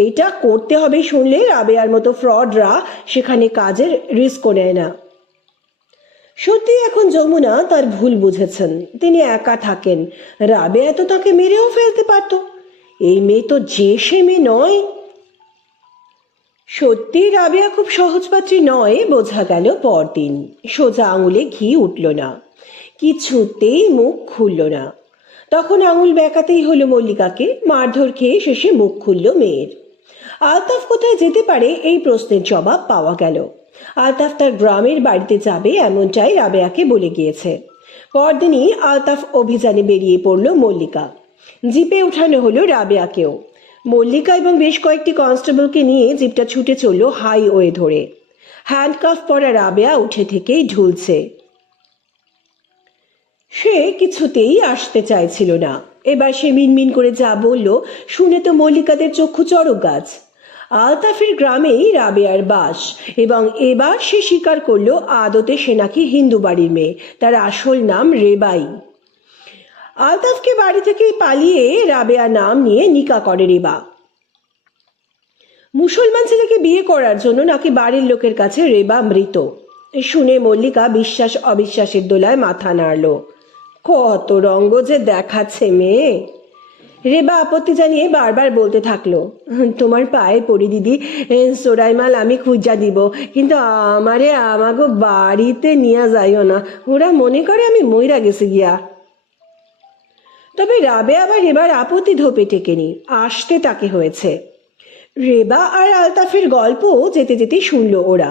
এইটা করতে হবে শুনলে রাবেয়ার মতো ফ্রডরা সেখানে কাজের রিস্কও নেয় না। সত্যি এখন যমুনা তার ভুল বুঝেছেন। তিনি একা থাকেন। রাবেয়া তো তাকে মেরেও ফেলতে পারত। এই মেয়ে তো যে সে মেয়ে নয়। সত্যি রাবেয়া খুব সহজপাত্রী নয় বোঝা গেল পরদিন। সোজা আঙুলে ঘি উঠল না, কিছুতেই মুখ খুলল না। তখন আঙুল বেঁকাতেই হলো মল্লিকাকে। মারধর খেয়ে শেষে মুখ খুলল মেয়ের। আলতাফ কোথায় যেতে পারে এই প্রশ্নের জবাব পাওয়া গেল। আলতাফ তার গ্রামের বাড়িতে যাবে এমনটাই রাবেয়াকে বলে গিয়েছে। পরদিনই আলতাফ অভিযানে বেরিয়ে পড়ল মল্লিকা। জিপে উঠানো হলো রাবেয়াকেও। মল্লিকা এবং বেশ কয়েকটি কনস্টেবলকে নিয়ে জিপটা ছুটে চলল হাইওয়ে ধরে। হ্যান্ডকাফ পরা রাবেয়া উঠে থেকেই ঢুলছে। সে কিছুতেই আসতে চাইছিল না। এবার সে মিনমিন করে যা বলল শুনে তো মল্লিকাদের চক্ষু চড়ক গাছ। আলতাফের গ্রামেই রাবেয়ার বাস, এবং এবার সে স্বীকার করলো আদতে সে নাকি হিন্দু বাড়ির মেয়ে। তার আসল নাম রেবাই। আলতাফকে বাড়ি থেকে পালিয়ে রাবেয়া নাম নিয়ে নিকা করে রেবা। মুসলমান ছেলেকে বিয়ে করার জন্য নাকি বাড়ির লোকের কাছে রেবা মৃত। শুনে মল্লিকা বিশ্বাস অবিশ্বাসের দোলায় মাথা নাড়ল। কত রঙ্গ যে দেখাচ্ছে মেয়ে। রেবা আপত্তি জানিয়ে বারবার বলতে থাকলো, তোমার পায়ে পড়ি দিদি, সোরাইমাল আমি খুঁজা দিব, কিন্তু আমাকে বাড়িতে নিয়ে যাইও না, ওরা মনে করে আমি মইরা গেছি গিয়া। তবে রাবেয়া আবার এবার আপত্তি ধোপে টেকেনি, আসতে তাকে হয়েছে। রেবা আর আলতাফের গল্প যেতে যেতে শুনল ওরা।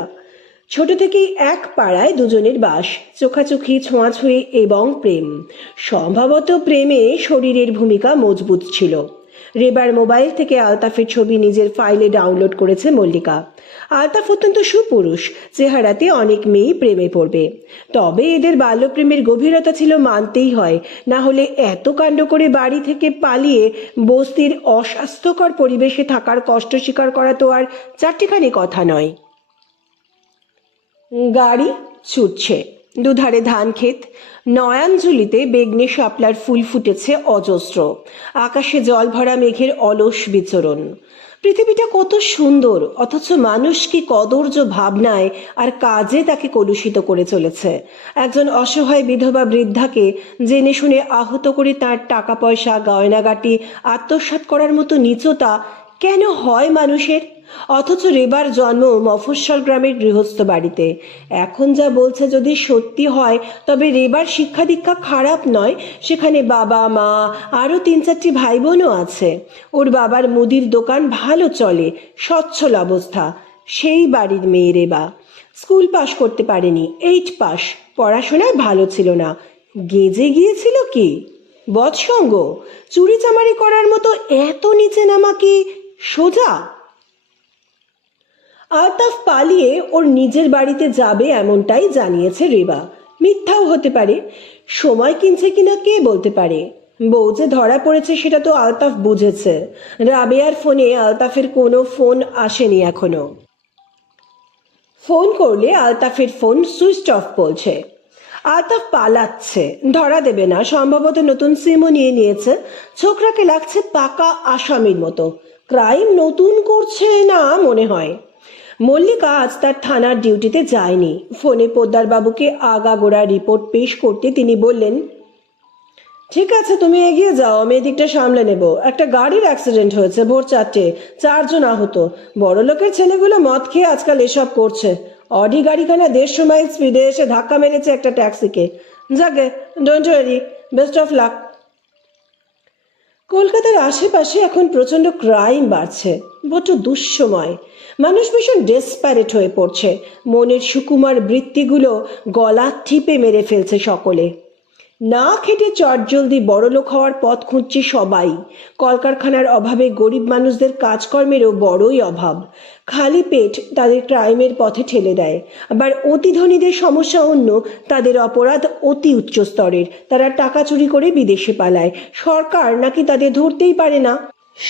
ছোট থেকেই এক পাড়ায় দুজনের বাস, চোখাচোখি, ছোঁয়াছুঁয়ি এবং প্রেম। সম্ভবত প্রেমে শরীরের ভূমিকা মজবুত ছিল। রেবার মোবাইল থেকে আলতাফের ছবি নিজের ফাইলে ডাউনলোড করেছে মল্লিকা। আলতাফ অত্যন্ত সুপুরুষ, চেহারাতে অনেক মেয়ে প্রেমে পড়বে। তবে এদের বাল্যপ্রেমের গভীরতা ছিল মানতেই হয়, না হলে এত কাণ্ড করে বাড়ি থেকে পালিয়ে বস্তির অস্বাস্থ্যকর পরিবেশে থাকার কষ্ট স্বীকার করা তো আর চারটিখানি কথা নয়। গাড়ি ছুটছে, দুধারে ধান ক্ষেত, নয়াঞ্জলিতে বেগনে শাপলার ফুল ফুটেছে অজস্র, আকাশে জল ভরা মেঘের অলস বিচরণ। পৃথিবীটা কত সুন্দর, অথচ মানুষ কি কদর্য ভাবনায় আর কাজে তাকে কলুষিত করে চলেছে। একজন অসহায় বিধবা বৃদ্ধাকে জেনে শুনে আহত করে তার টাকা পয়সা, গয়নাগাটি আত্মসাৎ করার মতো নীচতা কেন হয় মানুষের? অথচ রেবার জন্ম মফস্বল গ্রামের গৃহস্থ বাড়িতে। এখন যা বলছে যদি সত্যি হয়, তবে রেবার শিক্ষা দীক্ষা খারাপ নয়। সেখানে বাবা, মা, আরও 3-4টি ভাই বোনও আছে। ওর বাবার মুদির দোকান ভালো চলে, সচ্ছল অবস্থা। সেই বাড়ির মেয়ে রেবা। স্কুল পাশ করতে পারেনি, 8 পাস। পড়াশোনায় ভালো ছিল না, গেজে গিয়েছিল কি বৎসঙ্গ, চুরি চামারি করার মতো এত নিচে নামা কি সোজা? আলতাফ পালিয়ে ওর নিজের বাড়িতে যাবে এমনটাই জানিয়েছে রেবা। মিথ্যাও হতে পারে, সময় কিনছে কিনা কে বলতে পারে। বউ যে ধরা পড়েছে সেটা তো আলতাফ বুঝেছে। রাবেয়ার ফোনে আলতাফের কোনো ফোন আসেনি এখনো। ফোন করলে আলতাফের ফোন সুইচ অফ বলছে। আলতাফ পালাচ্ছে, ধরা দেবে না। সম্ভবত নতুন সিমও নিয়ে নিয়েছে। ছোকরাকে লাগছে পাকা আসামির মতো। ক্রাইম নতুন করছে না মনে হয়। মল্লিকা আজ তার থানার ডিউটিতে যায়নি। ফোনে পোদ্দার বাবুকে আগাগোড়া রিপোর্ট পেশ করতে তিনি বললেন, ঠিক আছে, তুমি এগিয়ে যাও, আমি এদিকটা সামলে নেব। একটা গাড়ির অ্যাক্সিডেন্ট হয়েছে ভোর 4টে, 4 জন আহত। বড় লোকের ছেলেগুলো মদ খেয়ে আজকাল এসব করছে। অডি গাড়িখানা 150 মাইল স্পিডে এসে ধাক্কা মেরেছে একটা ট্যাক্সিকে। যাকে, don't worry, best of luck. কলকাতার আশেপাশে এখন প্রচণ্ড ক্রাইম বাড়ছে, বড্ড দুঃসময়। মানুষ ভীষণ ডেসপারেট হয়ে পড়ছে। মনের সুকুমার বৃত্তিগুলো গলা টিপে মেরে ফেলছে সকলে। না খেটে চটজলদি বড়লোক হওয়ার পথ খুঁজছে সবাই। কলকারখানার অভাবে গরিব মানুষদের কাজকর্মেরও বড়ই অভাব। খালি পেট তাদের ক্রাইমের পথে ঠেলে দেয়। আবার অতি ধনীদের সমস্যা অন্য, তাদের অপরাধ অতি উচ্চ স্তরের। তারা টাকা চুরি করে বিদেশে পালায়, সরকার নাকি তাদের ধরতেই পারে না।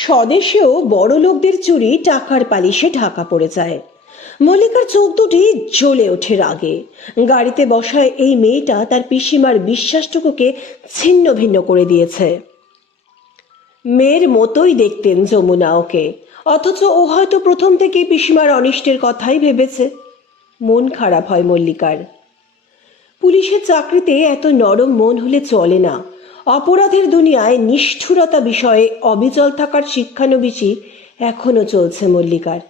স্বদেশেও বড় লোকদের চুরি টাকার পালিশে ঢাকা পড়ে যায়। মল্লিকার চোখ দুটি জ্বলে ওঠে রাগে। গাড়িতে বসায় এই মেয়েটা তার পিসিমার বিশ্বাসটুকুকে ছিন্ন ভিন্ন করে দিয়েছে। মেয়ের মতোই দেখতেন যমুনা ওকে, অথচ ও হয়তো প্রথম থেকে পিসিমার অনিষ্টের কথাই ভেবেছে। মন খারাপ হয় মল্লিকার। পুলিশের চাকরিতে এত নরম মন হলে চলে না। অপরাধের দুনিয়ায় নিষ্ঠুরতা বিষয়ে অবিচল থাকার শিক্ষানবিশি এখনো চলছে মল্লিকার।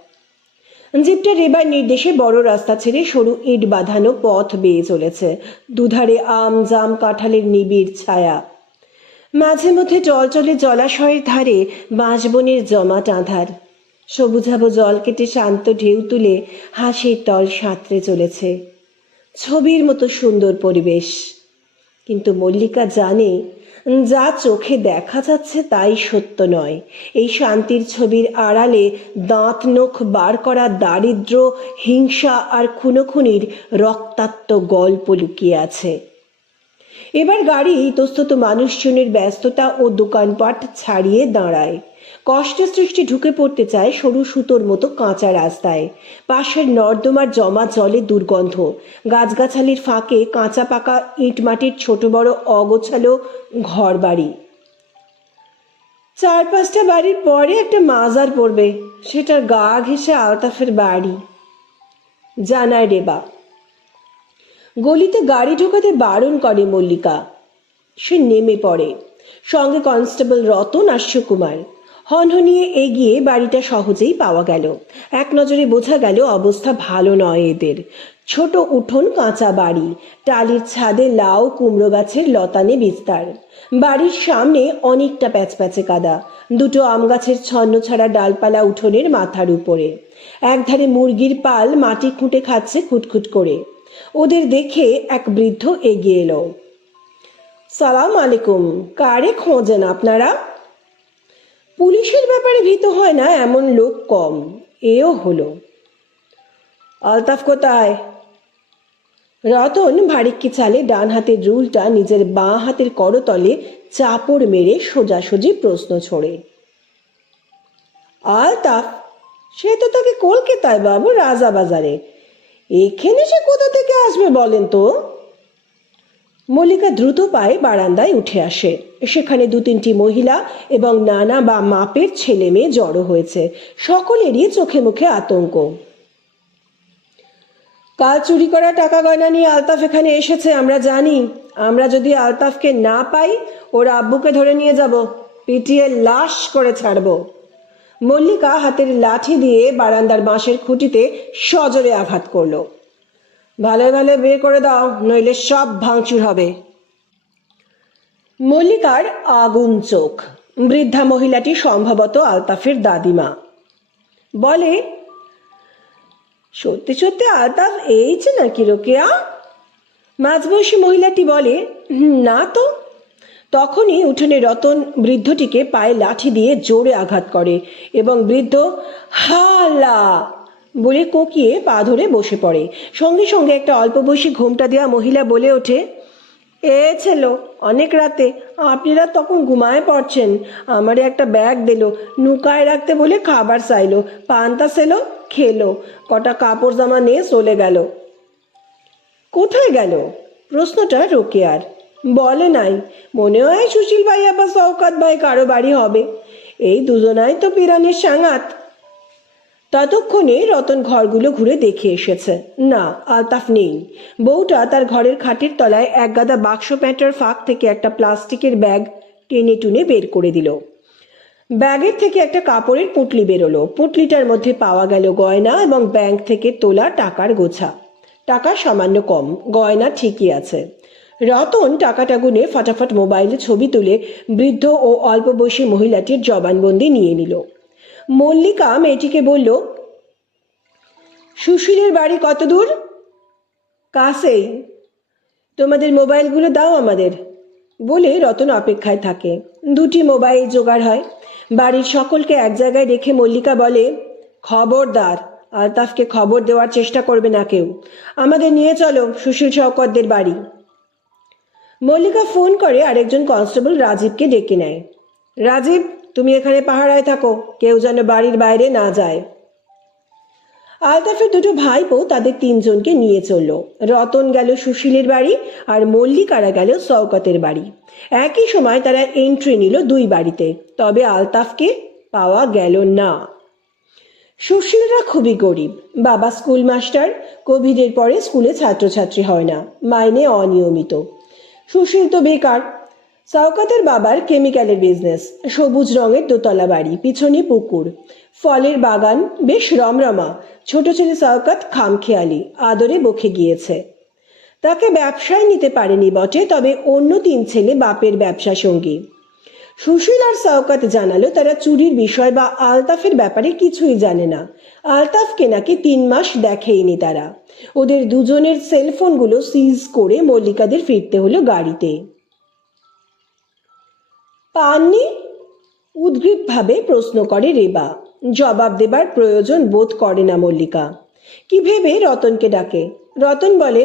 জিপটা রেবার নির্দেশে বড় রাস্তা ছেড়ে সরু ইট বাঁধানো পথ বেয়ে চলেছে। দুধারে আম, জাম, কাঁঠালের নিবিড় ছায়া। মাঝে মধ্যে চলচলে জলাশয়ের ধারে বাঁশবনের জমাট আঁধার। সবুজাভ জল কেটে শান্ত ঢেউ তুলে হাসির তল সাঁতরে চলেছে। ছবির মতো সুন্দর পরিবেশ। কিন্তু মল্লিকা জানে, যা চোখে দেখা যাচ্ছে তাই সত্য নয়। এই শান্তির ছবির আড়ালে দাঁত নখ বার করা দারিদ্র্য, হিংসা আর খুনোখুনির রক্তাক্ত গল্প লুকিয়ে আছে। এবার গাড়ি ইতস্তত মানুষজনের ব্যস্ততা ও দোকানপাট ছাড়িয়ে দাঁড়ায়। কষ্টে সৃষ্টি ঢুকে পড়তে চায় সরু সুতোর মতো কাঁচা রাস্তায়। পাশের নর্দমার জমা জলে দুর্গন্ধ। গাছগাছালির ফাঁকে কাঁচা পাকা ইট মাটির ছোট বড় অগোছালো ঘর বাড়ি। 4-5টা বাড়ির পরে একটা মাজার পড়বে, সেটার গা ঘেঁষে আলতাফের বাড়ি, জানায় রেবা। গলিতে গাড়ি ঢোকাতে বারণ করে মল্লিকা। সে নেমে পড়ে, সঙ্গে কনস্টেবল রতন আর সুকুমার। হনহনিয়ে এগিয়ে বাড়িটা সহজেই পাওয়া গেল। এক নজরে বোঝা গেল অবস্থা ভালো নয় এদের। ছোট উঠোন, কাঁচা বাড়ি, টালির ছাদে লাউ কুমড়ো গাছের লতানে বিস্তার। বাড়ির সামনে অনেকটা প্যাচপ্যাচে কাদা, দুটো আম গাছের ছন্নছাড়া ডালপালা উঠোনের মাথার উপরে। একধারে মুরগির পাল মাটি খুঁটে খাচ্ছে খুটখুট করে। ওদের দেখে এক বৃদ্ধ এগিয়ে এলো। সালাম আলাইকুম, কারে খোঁজেন আপনারা? পুলিশের ব্যাপারে ভীত হয় না এমন লোক কম, এও হলো। আলতাফ কোথায়? রতন ভারিক্কি চালে ডান হাতের রুলটা নিজের বাঁ হাতের করতলে চাপড় মেরে সোজাসুজি প্রশ্ন ছড়ে। আলতাফ? সে তো তাকে কলকাতায় বাবু, রাজাবাজারে। এখানে সে কোথা থেকে আসবে বলেন তো? মল্লিকা দ্রুত পায়ে বারান্দায় উঠে আসে। সেখানে দু তিনটি মহিলা এবং নানা বা মাপের ছেলে মেয়ে জড়ো হয়েছে। সকলেরই চোখে মুখে আতঙ্ক। কাল চুরি করা টাকা গয়না নিয়ে আলতাফ এখানে এসেছে আমরা জানি। আমরা যদি আলতাফকে না পাই ওর আব্বুকে ধরে নিয়ে যাব, পিটিয়ে লাশ করে ছাড়ব। মল্লিকা হাতের লাঠি দিয়ে বারান্দার বাঁশের খুঁটিতে সজোরে আঘাত করলো। ভালো ভালো বের করে দাও, নইলে সব ভাঙচুর হবে। মল্লিকার আগুন চোখ। বৃদ্ধা মহিলাটি সম্ভবত আলতাফের দাদিমা। বলে, সত্যি সত্যি আলতাফ এইছে নাকি রোকেয়া? মাঝবয়সী মহিলাটি বলে, না তো। তখনই উঠোনে রতন বৃদ্ধটিকে পায়ে লাঠি দিয়ে জোরে আঘাত করে এবং বৃদ্ধ হালা বলে কোকিয়ে পা ধরে বসে পড়ে। সঙ্গে সঙ্গে একটা অল্প বয়সী ঘোমটা দেওয়া মহিলা বলে ওঠে, এ ছেলো, অনেক রাতে, আপনারা তখন ঘুমায় পড়ছেন। আমারে একটা ব্যাগ দিল, নুকায় রাখতে বলে খাবার চাইলো, পান্তা সেলো, খেলো, কটা কাপড় জামা নিয়ে চলে গেল। কোথায় গেল? প্রশ্নটা রোকেয়ার। বলে নাই, মনে হয় সুশীল ভাই আবার শওকত ভাই কারো বাড়ি হবে। এই দুজনাই তো পিরানির সাঙ্গাত। ততক্ষণে রতন ঘরগুলো ঘুরে দেখে এসেছে। না, আলতাফ নেই। বউটা তার ঘরের খাটের তলায় এক গাদা বাক্স প্যাঁটার ফাঁক থেকে একটা প্লাস্টিকের ব্যাগ টেনে টুনে বের করে দিল। ব্যাগের থেকে একটা কাপড়ের পুঁটলি বেরোলো। পুঁটলিটার মধ্যে পাওয়া গেল গয়না এবং ব্যাংক থেকে তোলা টাকার গোছা। টাকা সামান্য কম, গয়না ঠিকই আছে। রতন টাকাটা গুনে ফটাফট মোবাইলে ছবি তুলে বৃদ্ধ ও অল্প বয়সী মহিলাটির জবানবন্দি নিয়ে নিল। মল্লিকা মেয়েটিকে বলল, সুশীলের বাড়ি কত দূর? কাছেই। তোমাদের মোবাইলগুলো দাও আমাদের। বলে রতন অপেক্ষায় থাকে। দুটি মোবাইল জোগাড় হয়। বাড়ির সকলকে এক জায়গায় রেখে মল্লিকা বলে, খবরদার আলতাফকে খবর দেওয়ার চেষ্টা করবে না কেউ। আমাদের নিয়ে চলো সুশীল শওকতদের বাড়ি। মল্লিকা ফোন করে আরেকজন কনস্টেবল রাজীবকে ডেকে নেয়। রাজীব, তুমি এখানে পাহারায় থাকো, কেউ যেন বাড়ির বাইরে না যায়। আলতাফের দুটো ভাইপো তাদের তিনজনকে নিয়ে চলল। রতন গেল সুশীলের বাড়ি আর মল্লিকারা গেল শওকতের বাড়ি। একই সময় তারা এন্ট্রি নিল দুই বাড়িতে, তবে আলতাফকে পাওয়া গেল না। সুশীলরা খুবই গরিব। বাবা স্কুল মাস্টার, কোভিডের পরে স্কুলে ছাত্রছাত্রী হয় না, মাইনে অনিয়মিত। সুশীল তো বেকার। শওকতের বাবার কেমিক্যালের বিজনেস। সবুজ রঙের দোতলা বাড়ি, পিছনে পুকুর, ফলের বাগান, বেশ রমরমা। ছোট ছেলে শওকত খামখেয়ালি, আদরে বকে গিয়েছে। তাকে ব্যবসায় নিতে পারেনি বটে, তবে অন্য তিন ছেলে বাপের ব্যবসা সঙ্গী। সুশীল আর শওকত জানালো তারা চুরির বিষয় বা আলতাফের ব্যাপারে কিছুই জানে না। আলতাফকে নাকি 3 মাস দেখেইনি তারা। ওদের দুজনের সেলফোনগুলো সিজ করে মল্লিকাদের ফিরতে হলো গাড়িতে। পাননি? উদ্গ্রীবভাবে প্রশ্ন করে রেবা। জবাব দেবার প্রয়োজন বোধ করে না মল্লিকা। কি ভেবে রতনকে ডাকে। রতন বলে,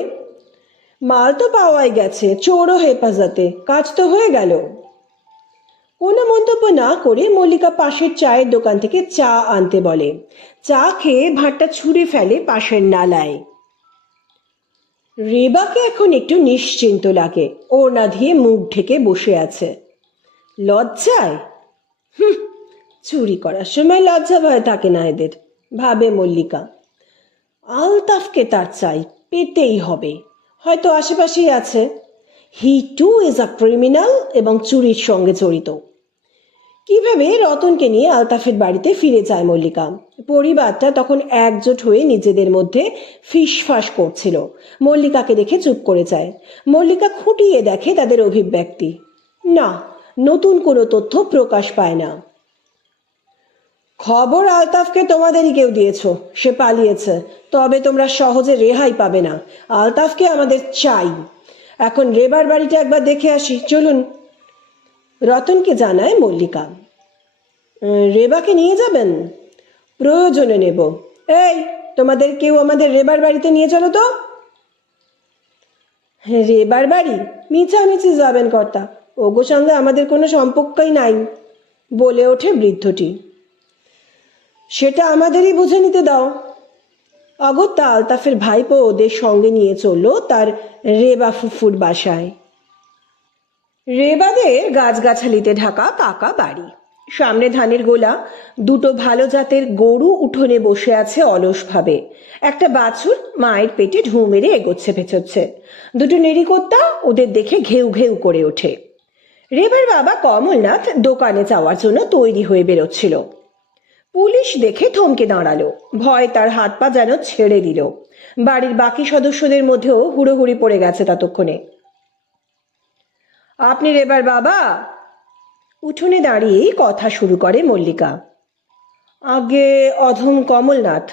মাল তো পাওয়াই গেছে, চোরও হেফাজতে, কাজ তো হয়ে গেল। কোনো মন্তব্য না করে মল্লিকা পাশের চায়ের দোকান থেকে চা আনতে বলে। চা খেয়ে ভাঁটটা ছুঁড়ে ফেলে পাশের নালায়। রেবাকে এখন একটু নিশ্চিন্ত লাগে। ওড়না দিয়ে মুখ ঢেকে বসে আছে। লজ্জায়? চুরি করার সময় লজ্জা ভয় থাকে না এদের, ভাবে মল্লিকা। আলতাফকে তার চাই, পেতেই হবে। হয়তো আশেপাশেই আছে। হি টু ইজ আ ক্রিমিনাল এবং চুরির সঙ্গে জড়িত। কিভাবে রতনকে নিয়ে আলতাফের বাড়িতে ফিরে যায় মল্লিকা। পরিবারটা তখন একজোট হয়ে নিজেদের মধ্যে ফিসফাস করছিল। মল্লিকাকে দেখে চুপ করে যায়। মল্লিকা খুঁটিয়ে দেখে তাদের অভিব্যক্তি। না, নতুন কোনো তথ্য প্রকাশ পায় না। খবর আলতাফকে তোমাদেরই কেউ দিয়েছ, সে পালিয়েছে। তবে তোমরা সহজে রেহাই পাবে না। আলতাফকে আমাদের চাই। এখন রেবার বাড়িটা একবার দেখে আসি, চলুন। রতনকে জানায় মল্লিকা। রেবাকে নিয়ে যাবেন? প্রয়োজনে নেব। এই, তোমাদের কেউ আমাদের রেবার বাড়িতে নিয়ে চলো তো। রেবার বাড়ি? মিছামিছি যাবেন কর্তা, ওগো সঙ্গে আমাদের কোনো সম্পর্কই নাই, বলে ওঠে বৃদ্ধটি। সেটা আমাদেরই বুঝে নিতে দাও। অগত্যা আলতাফের ভাইপো ওদের সঙ্গে নিয়ে চলল তার রেবা ফুফুর বাসায়। রেবাদের গাছগাছালিতে ঢাকা পাকা বাড়ি, সামনে ধানের গোলা, দুটো ভালো জাতের গরু উঠোনে বসে আছে অলসভাবে। একটা বাছুর মায়ের পেটে ঢু মেরে এগোচ্ছে পেছোচ্ছে। দুটো নেড়িকোত্তা ওদের দেখে ঘেউ ঘেউ করে ওঠে। রেবার বাবা কমলনাথ দোকানে যাওয়ার জন্য তৈরি হয়ে বেরোচ্ছিল। পুলিশ দেখে থমকে দাঁড়ালো। ভয় তার হাত পা যেন ছেড়ে দিল। বাড়ির বাকি সদস্যদের মধ্যেও হুড়োহুড়ি পড়ে গেছে ততক্ষণে। আপনি রেবার বাবা? উঠোনে দাঁড়িয়েই কথা শুরু করে মল্লিকা। আগে অধম কমলনাথ।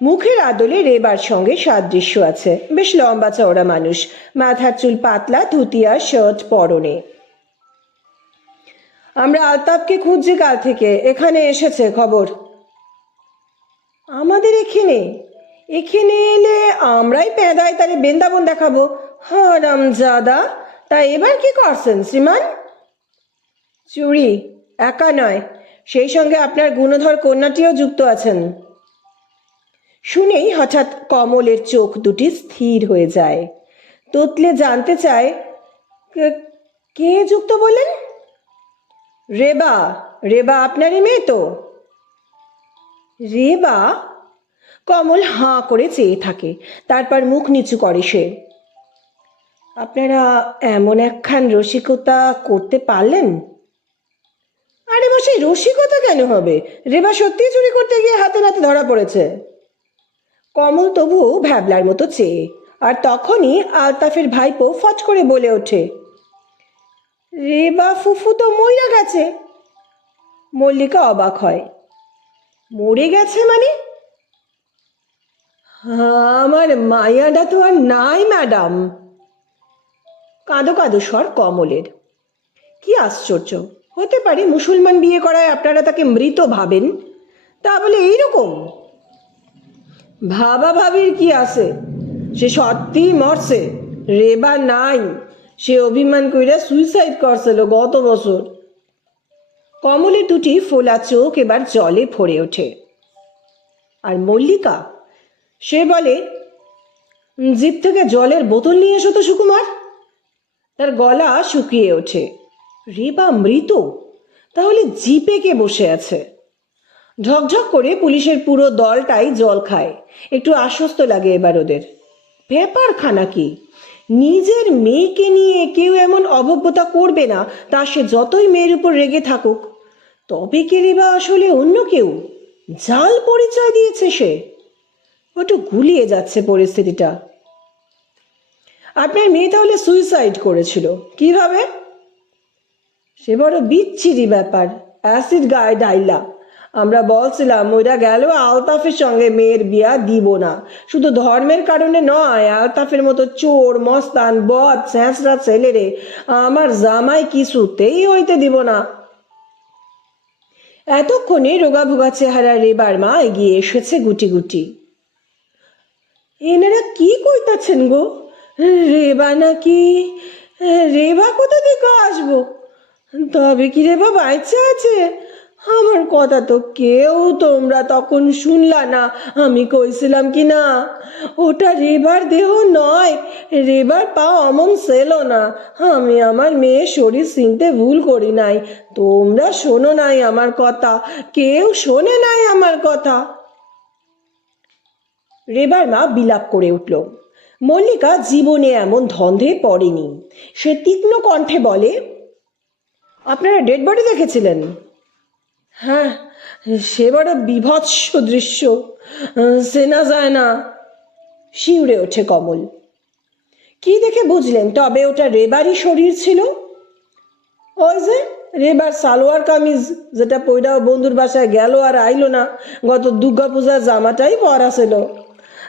মুখের আদলে রেবার সঙ্গে সাদৃশ্য আছে। বেশ লম্বা চওড়া মানুষ, মাথার চুল পাতলা, ধুতিয়া শার্ট পরনে। আমরা আলতাফকে খুঁজছি কাল থেকে, এখানে এসেছে খবর। আমাদের এখানে? এখানে এলে আমরাই পেদায় তারে বৃন্দাবন দেখাবো। হারামজাদা! তা এবার কি করছেন শ্রীমান? চুরি একা নয়, সেই সঙ্গে আপনার গুণধর কন্যাটিও যুক্ত আছেন। শুনেই হঠাৎ কমলের চোখ দুটি স্থির হয়ে যায়। তোতলে জানতে চায়, কে যুক্ত বলেন? রেবা। রেবা আপনারই মেয়ে তো? রেবা? কমল হাঁ করে চেয়ে থাকে, তারপর মুখ নিচু করে সে। আপনারা এমন একখান রসিকতা করতে পারলেন? আরে মশাই, রসিকতা কেন হবে? রেবা সত্যি চুরি করতে গিয়ে হাতে নাতে ধরা পড়েছে। কমল তবুও ভ্যাবলার মতো চেয়ে। আর তখনই আলতাফের ভাইপো ফট করে বলে ওঠে, রেবা ফুফু তো মইরা গেছে। মল্লিকা অবাক হয়। মরে গেছে মানে? আমার মায়াটা তো আর নাই ম্যাডাম। কাঁদো কাঁদো স্বর কমলের। কি আশ্চর্য! হতে পারে মুসলমান বিয়ে করায় আপনারা তাকে মৃত ভাবেন, তা বলে এইরকম? ভাবা ভাবির কি আছে? সে সত্যি মরছে। রেবা নাই, সে অভিমান কইরা সুইসাইড করছিল গত বছর। কমলের দুটি ফোলা চোখ এবার জলে ভরে ওঠে। আর মল্লিকা? সে বলে, জিপ থেকে জলের বোতল নিয়ে এসো তো সুকুমার। তার গলা শুকিয়ে ওঠে। রেবা মৃত? তাহলে জিপে কে বসে আছে? ঝকঝক করে পুলিশের পুরো দলটাই জল খায়। একটু আশ্বস্ত লাগে এবার ওদের। ব্যাপারখানা কি? নিজের মেয়েকে নিয়ে কেউ এমন অভব্যতা করবে না, তা সে যতই মেয়ের উপর রেগে থাকুক। তবে কে রেবা আসলে অন্য কেউ? জাল পরিচয় দিয়েছে সে? একটু গুলিয়ে যাচ্ছে পরিস্থিতিটা। আপনার মেয়ে তাহলে সুইসাইড করেছিল কিভাবে? সে বড় বিচ্ছিরি ব্যাপার। অ্যাসিড গায়ে ডাইলা। আমরা বলছিলাম ওইটা গেল আলতাফের সঙ্গে মেয়ের বিয়া দিব না, শুধু ধর্মের কারণে নয়, আলতাফের মতো চোর মস্তান বদ স্যাঁচড়া ছেলেরে আমার জামাই কিছুতেই হইতে দিব না। এতক্ষণে রোগাভোগা চেহারা রেবার মা এগিয়ে এসেছে গুটি গুটি। এনারা কি কইতাছেন গো? রেবা নাকি? রেবা কোথা থেকে আসবো? তবে কি রেবা বাচ্চা আছে? আমার কথা তো কেউ তোমরা তখন শুনলা না। আমি কইছিলাম কি না, ওটা রেবার দেহ নয়, রেবার পা অমন ছিল না। আমি আমার মেয়ের শরীর চিনতে ভুল করি নাই। তোমরা শোনো নাই আমার কথা, কেউ শোনে নাই আমার কথা। রেবার মা বিলাপ করে উঠল। মল্লিকা জীবনে এমন ধন্ধে পড়েনি। সে তীক্ষ্ণ কণ্ঠে বলে, আপনারা ডেড বডি দেখেছিলেন? হ্যাঁ, সে বড় বীভৎস দৃশ্য, চেনা যায় না। শিউরে ওঠে কমল। কি দেখে বুঝলেন তবে ওটা রেবারই শরীর ছিল? ওই যে রেবার সালোয়ার কামিজ, যেটা পয়রাও বন্ধুর বাসায় গেল আর আইলো না। গত দুর্গা পূজার জামাটাই পরা ছিল।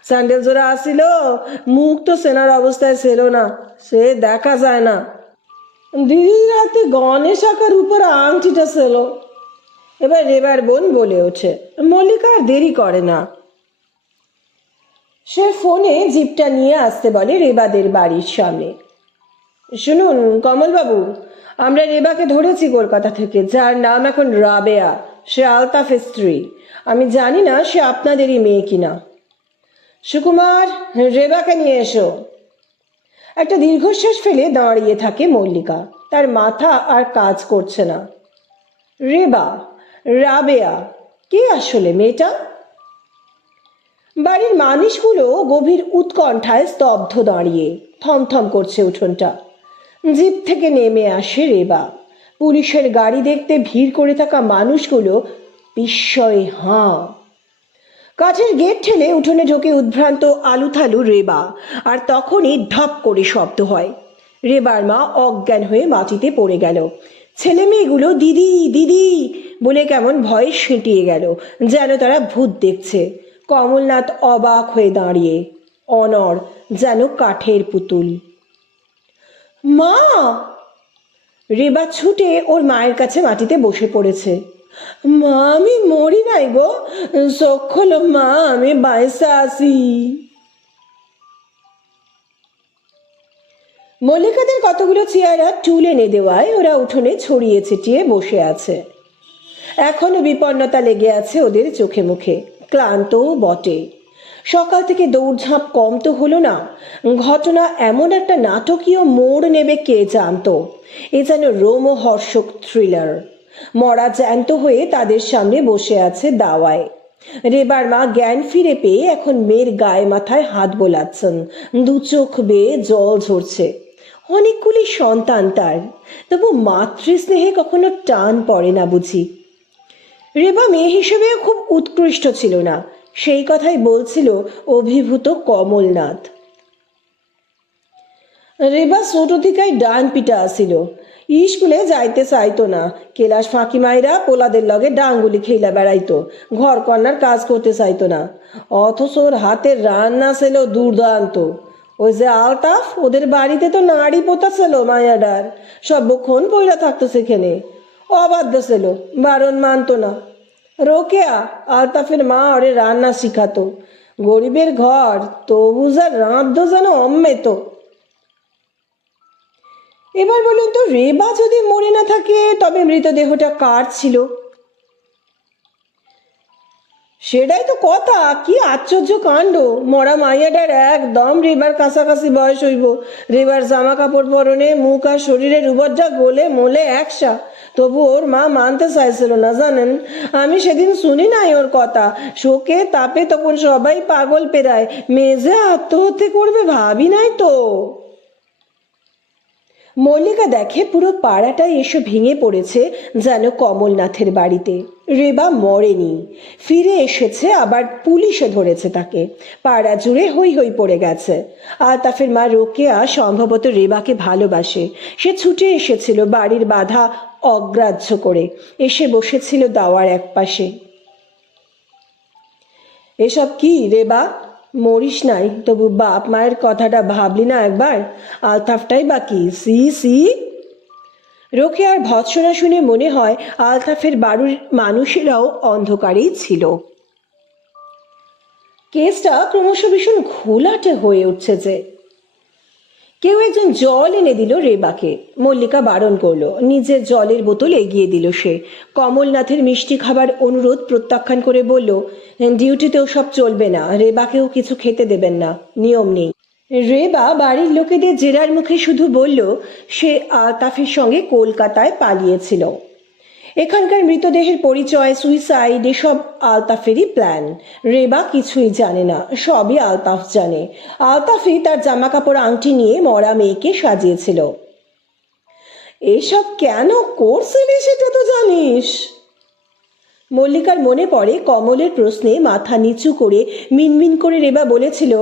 স্যান্ডেল জোড়া আসিল, মুখ তো সেনার অবস্থায় ছিল না, সে দেখা যায় না। দিদির হাতে গণেশ আঁকার উপর আংটিটা ছিল। এবার রেবার বোন বলে ওঠে। মল্লিকা আর দেরি করে না, সে ফোনে জিপটা নিয়ে আসতে বলে রেবাদের বাড়ির সামনে। শুনুন কমলবাবু, আমরা রেবাকে ধরেছি কলকাতা থেকে, যার নাম এখন রাবেয়া। সে আলতাফের স্ত্রী। আমি জানি না সে আপনাদেরই মেয়ে কিনা। সুকুমার, রেবাকে নিয়ে এসো। একটা দীর্ঘশ্বাস ফেলে দাঁড়িয়ে থাকে মল্লিকা। তার মাথা আর কাজ করছে না। রেবা, রাবেয়া, কে আসলে মেয়েটা? বাড়ির মানুষগুলো গভীর উৎকণ্ঠায় স্তব্ধ, দাঁড়িয়ে থমথম করছে উঠোনটা। জিপ থেকে নেমে আসে রেবা। পুলিশের গাড়ি দেখতে ভিড় করে থাকা মানুষগুলো বিস্ময়ে হাঁ। কাঠের গেট ঠেলে উঠোনে ঢোকে উদ্ভ্রান্ত আলুথালু রেবা। আর তখনই ঢপ করে শব্দ হয়। রেবার মা অজ্ঞান হয়ে মাটিতে পড়ে গেল। ছেলে মেয়েগুলো দিদি দিদি বলে কেমন ভয়ে সেঁটিয়ে গেল, যেন তারা ভূত দেখছে। কমলনাথ অবাক হয়ে দাঁড়িয়ে, অনড়, যেন কাঠের পুতুল। মা! রেবা ছুটে ওর মায়ের কাছে মাটিতে বসে পড়েছে। মা, আমি মরি নাই গো, চোখ খোলো মা, আমি বাইসা আসি। মল্লিকাদের কতগুলো চেয়ার আর টুল এনে দেওয়ায় ওরা উঠোনে ছড়িয়ে ছিটিয়ে বসে আছে। এখনো বিপন্নতা লেগে আছে ওদের চোখে মুখে, ক্লান্তও বটে। সকাল থেকে দৌড়ঝাঁপ কম তো হলো না। ঘটনা এমন একটা নাটকীয় মোড় নেবে কে জানতো। এ যেন রোমহর্ষক থ্রিলার। মরা জ্যান্ত হয়ে তাদের সামনে বসে আছে দাওয়ায়। রেবার মা জ্ঞান ফিরে পেয়ে এখন মেয়ের গায়ে মাথায় হাত বোলাচ্ছেন। দু চোখ বেয়ে জল ঝরছে। অনেকগুলি সন্তান তার, তবু মাতৃস্নেহে কখনো টান পড়ে না বুঝি। রেবা মেয়ে হিসেবেও খুব উৎকৃষ্ট ছিল না, সেই কথাই বলছিল অভিভূত কমলনাথ। রেবা ছোট থেকেই ডান পিটা আসিল। স্কুলে যাইতে চাইতো না। কেলাস ফাঁকি মাইরা পোলাদের লগে ডাঙ্গুলি খেলা বেড়াইতো। ঘর কন্যার কাজ করতে চাইতো না। অথচ ওর হাতের রান্না ছিল দুর্দান্ত। ওই যে আলতাফ, ওদের বাড়িতে তো নাড়ি পোতা ছিল মায়াডার, সর্বক্ষণ পইরা থাকতো সেখানে। অবাধ্য ছিল, বারণ মানতো না। রোকেয়া, আলতাফের মা, ওরে রান্না শিখাতো। গরিবের ঘর, তবু যা রাঁধতো যেন অমৃত। এবার বলুন তো, রেবা যদি মরে না থাকে তবে মৃতদেহটা কার ছিল? সেটাই তো কথা। কি আশ্চর্য কাণ্ড! মরা মাইয়াটার একদম রেবার কাছাকাছি বয়স হইব। রেবার জামা কাপড় পরনে, মুখ আর শরীরের উপরটা গোলে মোলে একসা। তবু ওর মা মানতে চাইছিল না, জানেন? আমি সেদিন শুনি নাই ওর কথা। শোকে তাপে তখন সবাই পাগল পেরায়। মেয়ে যে আত্মহত্যা করবে ভাবি নাই তো। মল্লিকা দেখে পুরো পাড়াটাই এসে ভেঙে পড়েছে যেন কমলনাথের বাড়িতে। রেবা মরেনি, ফিরে এসেছে, আবার পুলিশে ধরেছে তাকে। পাড়া জুড়ে হই হই পড়ে গেছে। আলতাফের মা রোকেয়া সম্ভবত রেবাকে ভালোবাসে। সে ছুটে এসেছিল বাড়ির বাধা অগ্রাহ্য করে, এসে বসেছিল দাওয়ার এক পাশে। এসব কি রেবা? মরিস নাই, তবু বাপ মায়ের কথাটা ভাবলি না একবার? আলতাফটাই বাকি। C C. রোকেয়ার ভৎসনা শুনে মনে হয় আলতাফের বাড়ির মানুষেরাও অন্ধকারেই ছিল। কেসটা ক্রমশ ভীষণ ঘোলাটে হয়ে উঠছে যে। কেউ একজন জল এনে দিল রেবাকে। মল্লিকা বারণ করলো, নিজের জলের বোতল এগিয়ে দিল সে। কমলনাথের মিষ্টি খাবার অনুরোধ প্রত্যাখ্যান করে বলল, ডিউটিতেও সব চলবে না, রেবাকেও কিছু খেতে দেবেন না, নিয়ম নেই। রেবা বাড়ির লোকেদের জেরার মুখে শুধু বলল সে আলতাফের সঙ্গে কলকাতায় পালিয়েছিল। এখানকার মৃতদেহের পরিচয়, সুইসাইড, এসব আলতাফেরই প্ল্যান। রেবা কিছুই জানে না, সবই আলতাফ জানে। আলতাফই তার জামা কাপড় আংটি নিয়ে মরা মেয়েকে সাজিয়েছিল। এসব কেন করছিলি সেটা তো জানিস? মল্লিকার মনে পড়ে কমলের প্রশ্নে মাথা নিচু করে মিনমিন করে রেবা বলেছিল,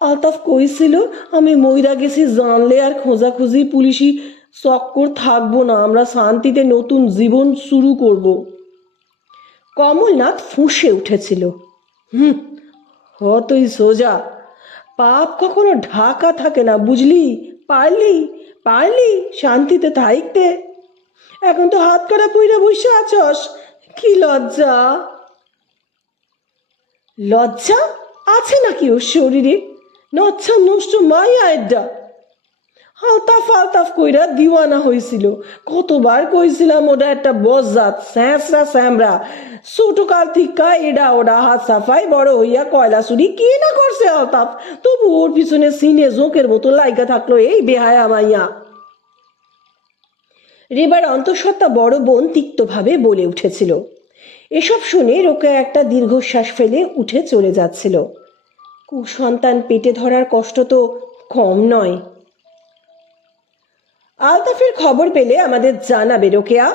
আলতাফ কইছিল আমি মইরা গেছি জানলে আর খোঁজাখুঁজি পুলিশি চক্কর থাকবো না, আমরা শান্তিতে নতুন জীবন শুরু করব। কমলনাথ ফুঁসে উঠেছিল, হুম, হতই সোজা, পাপ কখনো ঢাকা থাকে না, বুঝলি? পারলি পারলি শান্তিতে থাকতে, এখন তো হাত করা পুইরা বসে আছস, কি লজ্জা! লজ্জা আছে নাকি ওর শরীরে? নচ্ছা নষ্ট মাইয়া এডা। আলতাফ আলতাফ কইরা দিওয়ানা হয়েছিল, কতবার কইছিলাম ওটা একটা বজ্জাত স্যাঁচরা স্যামরা, ছোট কাল থিকা এডা ওডা হাত সাফাই বড় হইয়া কয়লা চুরি কি না করছে আলতাফ, তবু ওর পিছনে সিনে জোঁকের মতো লাইগা থাকলো এই বেহায়া মাইয়া। রেবার অন্তঃসত্ত্বা বড় বোন তিক্তভাবে বলে উঠেছিল। এসব শুনে রোকেয়া একটা দীর্ঘশ্বাস ফেলে উঠে চলে যাচ্ছিল। কুসন্তান পেটে ধরার কষ্ট তো কম নয়। আলতাফের খবর পেলে আমাদের জানাবে রোকেয়া।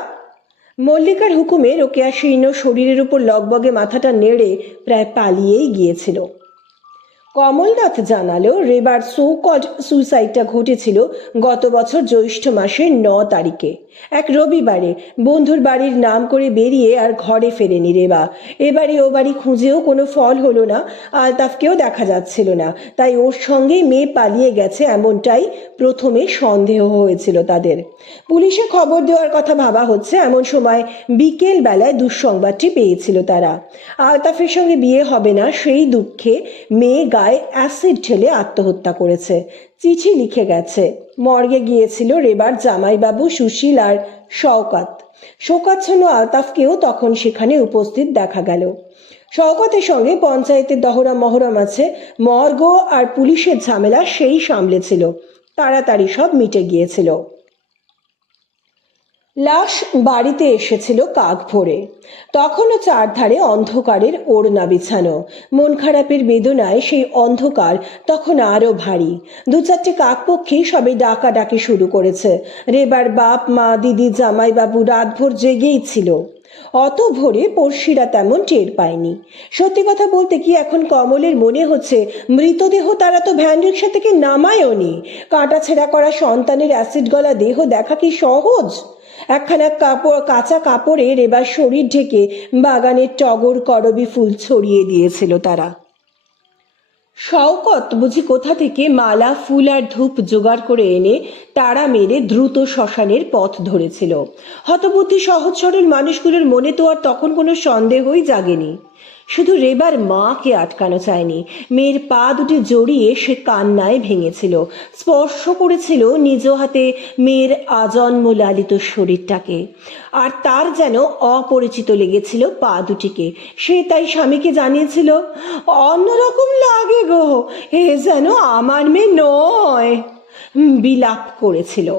মল্লিকার হুকুমে রোকেয়া শীর্ণ শরীরের উপর লগবগে মাথাটা নেড়ে প্রায় পালিয়েই গিয়েছিল। কমলনাথ জানালো রেবার সো কল্ড সুইসাইডটা ঘটেছিল গত বছর জ্যৈষ্ঠ মাসের 9 তারিখে, এক রবিবারে। বন্ধুর বাড়ির নাম করে বেরিয়ে আর ঘরে ফেরেনি রেবা। এবারে ও বাড়ি খুঁজেও কোনো ফল হলো না, আলতাফকেও দেখা যাচ্ছিল না, তাই ওর সঙ্গেই মেয়ে পালিয়ে গেছে এমনটাই প্রথমে সন্দেহ হয়েছিল তাদের। পুলিশে খবর দেওয়ার কথা ভাবা হচ্ছে এমন সময় বিকেল বেলায় দুঃসংবাদটি পেয়েছিল তারা। আলতাফের সঙ্গে বিয়ে হবে না সেই দুঃখে মেয়ে গায়ে অ্যাসিড ঢেলে আত্মহত্যা করেছে, চিঠি লিখে গেছে। মর্গে গিয়েছিল রেবার জামাইবাবু সুশীল আর শওকত। শোকাচ্ছন্ন আলতাফকেও তখন সেখানে উপস্থিত দেখা গেল। শওকতের সঙ্গে পঞ্চায়েতের দহরা মহরম আছে, মর্গ আর পুলিশের ঝামেলা সেই সামলেছিল, তাড়াতাড়ি সব মিটে গিয়েছিল। লাশ বাড়িতে এসেছিল কাক ভরে, তখনও চারধারে অন্ধকারের ওড়না বিছানো। মন খারাপের বেদনায় সেই অন্ধকার তখন আরো ভারী। 2-4টে কাকপক্ষী সবে ডাকাডাকি শুরু করেছে। রেবার বাপ মা দিদি জামাইবাবু রাতভর জেগেই ছিল। অত ভোরে পড়শিরা তেমন টের পায়নি। সত্যি কথা বলতে কি এখন কমলের মনে হচ্ছে মৃতদেহ তারা তো ভ্যান রিক্সা থেকে নামায়ওনি। কাটা ছেঁড়া করা সন্তানের অ্যাসিড গলা দেহ দেখা কি সহজ? একখানা কাঁচা কাপড়ে রেবার শরীর ঢেকে বাগানের টগর করবি ফুল ছড়িয়ে দিয়েছিল তারা। শওকত বুঝি কোথা থেকে মালা ফুল আর ধূপ জোগাড় করে এনে তাড়া মেরে দ্রুত শ্মশানের পথ ধরেছিল। হতবুদ্ধি সহজ সরল মানুষগুলোর মনে তো আর তখন কোনো সন্দেহই জাগেনি। শুধু রেবার মাকে আটকানো চায়নি, মেয়ের পা দুটি জড়িয়ে সে কান্নায় ভেঙেছিল, স্পর্শ করেছিল নিজ হাতে মেয়ের আজন্ম লালিত শরীরটাকে। আর তার যেন অপরিচিত লেগেছিল পা দুটিকে। সে তাই স্বামীকে জানিয়েছিল, অন্যরকম লাগে গো, এ যেন আমার মেয়ে নয়। বিলাপ করেছিল।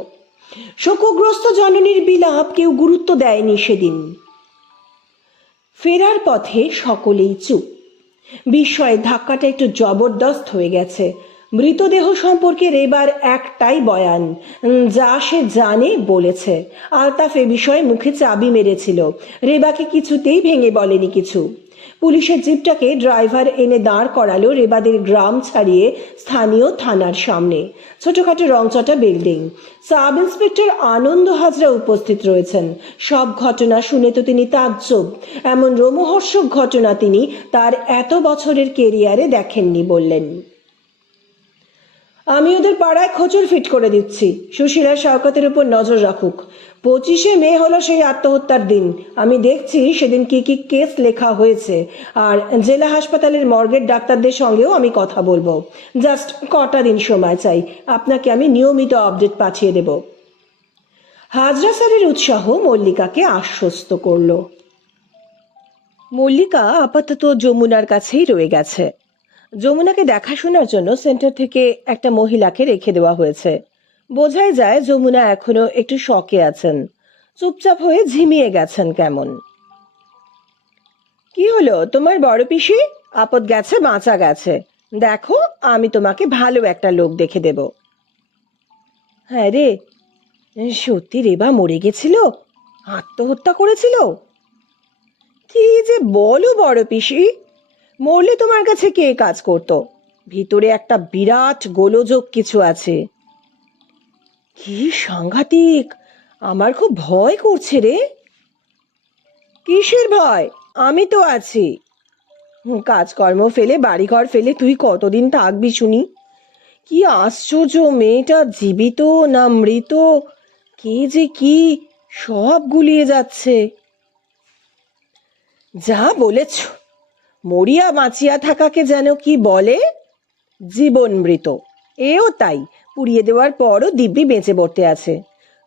শোকগ্রস্ত জননীর বিলাপ কেউ গুরুত্ব দেয়নি সেদিন। ফেরার পথে সকলেই চুপ। বিস্ময়ের ধাক্কাটা একটু জবরদস্ত হয়ে গেছে। মৃতদেহ সম্পর্কে রেবার একটাই বয়ান, যা সে জানে বলেছে। আলতাফ এ বিষয়ে মুখে চাবি মেরেছিল, রেবাকে কিছুতেই ভেঙে বলেনি কিছু। পুলিশের জিপটাকে ড্রাইভার এনে দাঁড় করালো রেবাদের গ্রাম ছাড়িয়ে স্থানীয় থানার সামনে। ছোটখাটো রংচটা বিল্ডিং। সাব ইন্সপেক্টর আনন্দ হাজরা উপস্থিত রয়েছেন। সব ঘটনা শুনে তো তিনি তাজ্জব। এমন রোমহর্ষক ঘটনা তিনি তার এত বছরের কেরিয়ারে দেখেননি বললেন। আমি ওদের পাড়ায় খোঁচর ফিট করে দিচ্ছি, সুশীলা শওকতের উপর নজর রাখুক। 25শে মে হলো সেই আত্মহত্যার দিন। আমি দেখছি সেদিন কি কি কেস লেখা হয়েছে, আর জেলা হাসপাতালের মর্গের ডাক্তারদের সঙ্গেও আমি কথা বলবো। জাস্ট কটা দিন সময় চাই, আপনাকে আমি নিয়মিত আপডেট পাঠিয়ে দেব। হাজরা স্যারের উৎসাহ মল্লিকাকে আশ্বস্ত করল। মল্লিকা আপাতত যমুনার কাছেই রয়ে গেছে। যমুনাকে দেখাশোনার জন্য সেন্টার থেকে একটা মহিলাকে রেখে দেওয়া হয়েছে। বোঝাই যায় যমুনা এখনো একটু শকে আছেন, চুপচাপ হয়ে ঝিমিয়ে গেছেন কেমন। কি হলো তোমার বড় পিসি? আপদ গেছে বাঁচা গেছে, দেখো আমি তোমাকে ভালো একটা লোক দেখে দেব। হ্যাঁ রে, সত্যি রেবা মরে গেছিল? আত্মহত্যা করেছিল? কি যে বলো বড় পিসি, মরলে তোমার কাছে কে কাজ করত? ভিতরে একটা বিরাট গোলযোগ কিছু আছে। কি সাংঘাতিক! আমার খুব ভয় করছে রে। কিসের ভয়? আমি তো আছি। কাজকর্ম ফেলে বাড়িঘর ফেলে তুই কতদিন থাকবি শুনি? কি আশ্চর্য, মেয়েটা জীবিত না মৃত, কে যে কি, সব গুলিয়ে যাচ্ছে। যা বলেছ! মরিয়া বাঁচিয়া থাকাকে যেন কি বলে, জীবন মৃত। এও তাই, পুড়িয়ে দেওয়ার পরও দিব্যি বেঁচে পড়তে আছে।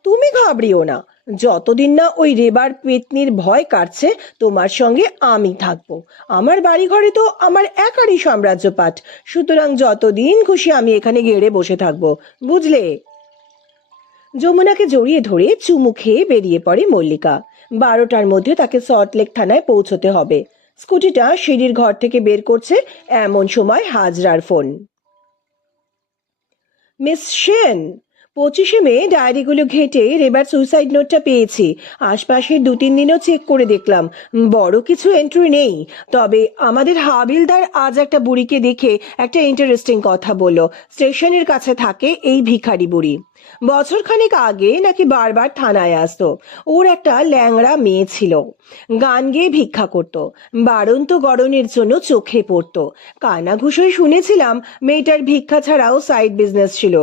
তুমি ঘাবড়িও না, যতদিন না ওই রেবার পেতনির ভয় কাটছে তোমার সঙ্গে আমি থাকবো। আমার বাড়ি ঘরে তো আমার একারই সাম্রাজ্যপাঠ, সুতরাং যতদিন খুশি আমি এখানে গেড়ে বসে থাকবো, বুঝলে? যমুনাকে জড়িয়ে ধরে চুমু খেয়ে বেরিয়ে পড়ে মল্লিকা। 12টার মধ্যে তাকে সল্টলেক থানায় পৌঁছতে হবে। স্কুটিটা সিঁড়ির ঘর থেকে বের করছে এমন সময় হাজরার ফোন। মিস সেন, 25শে মে ডায়েরিগুলো ঘেটে রেবার সুইসাইড নোটটা পেয়েছি। আশপাশের 2-3 দিনও চেক করে দেখলাম, বড় কিছু এন্ট্রি নেই। তবে আমাদের হাবিলদার আজ একটা বুড়িকে দেখে একটা ইন্টারেস্টিং কথা বলল। স্টেশনের কাছে থাকে এই ভিখারি বুড়ি। বছরখানেক আগে নাকি বারবার থানায় আসতো। ওর একটা ল্যাংড়া মেয়ে ছিল, গান গেয়ে ভিক্ষা করত। বাড়ন্ত গড়নের জন্য চোখে পড়তো। কানাঘুষোয় শুনেছিলাম মেয়েটার ভিক্ষা ছাড়াও সাইড বিজনেস ছিল।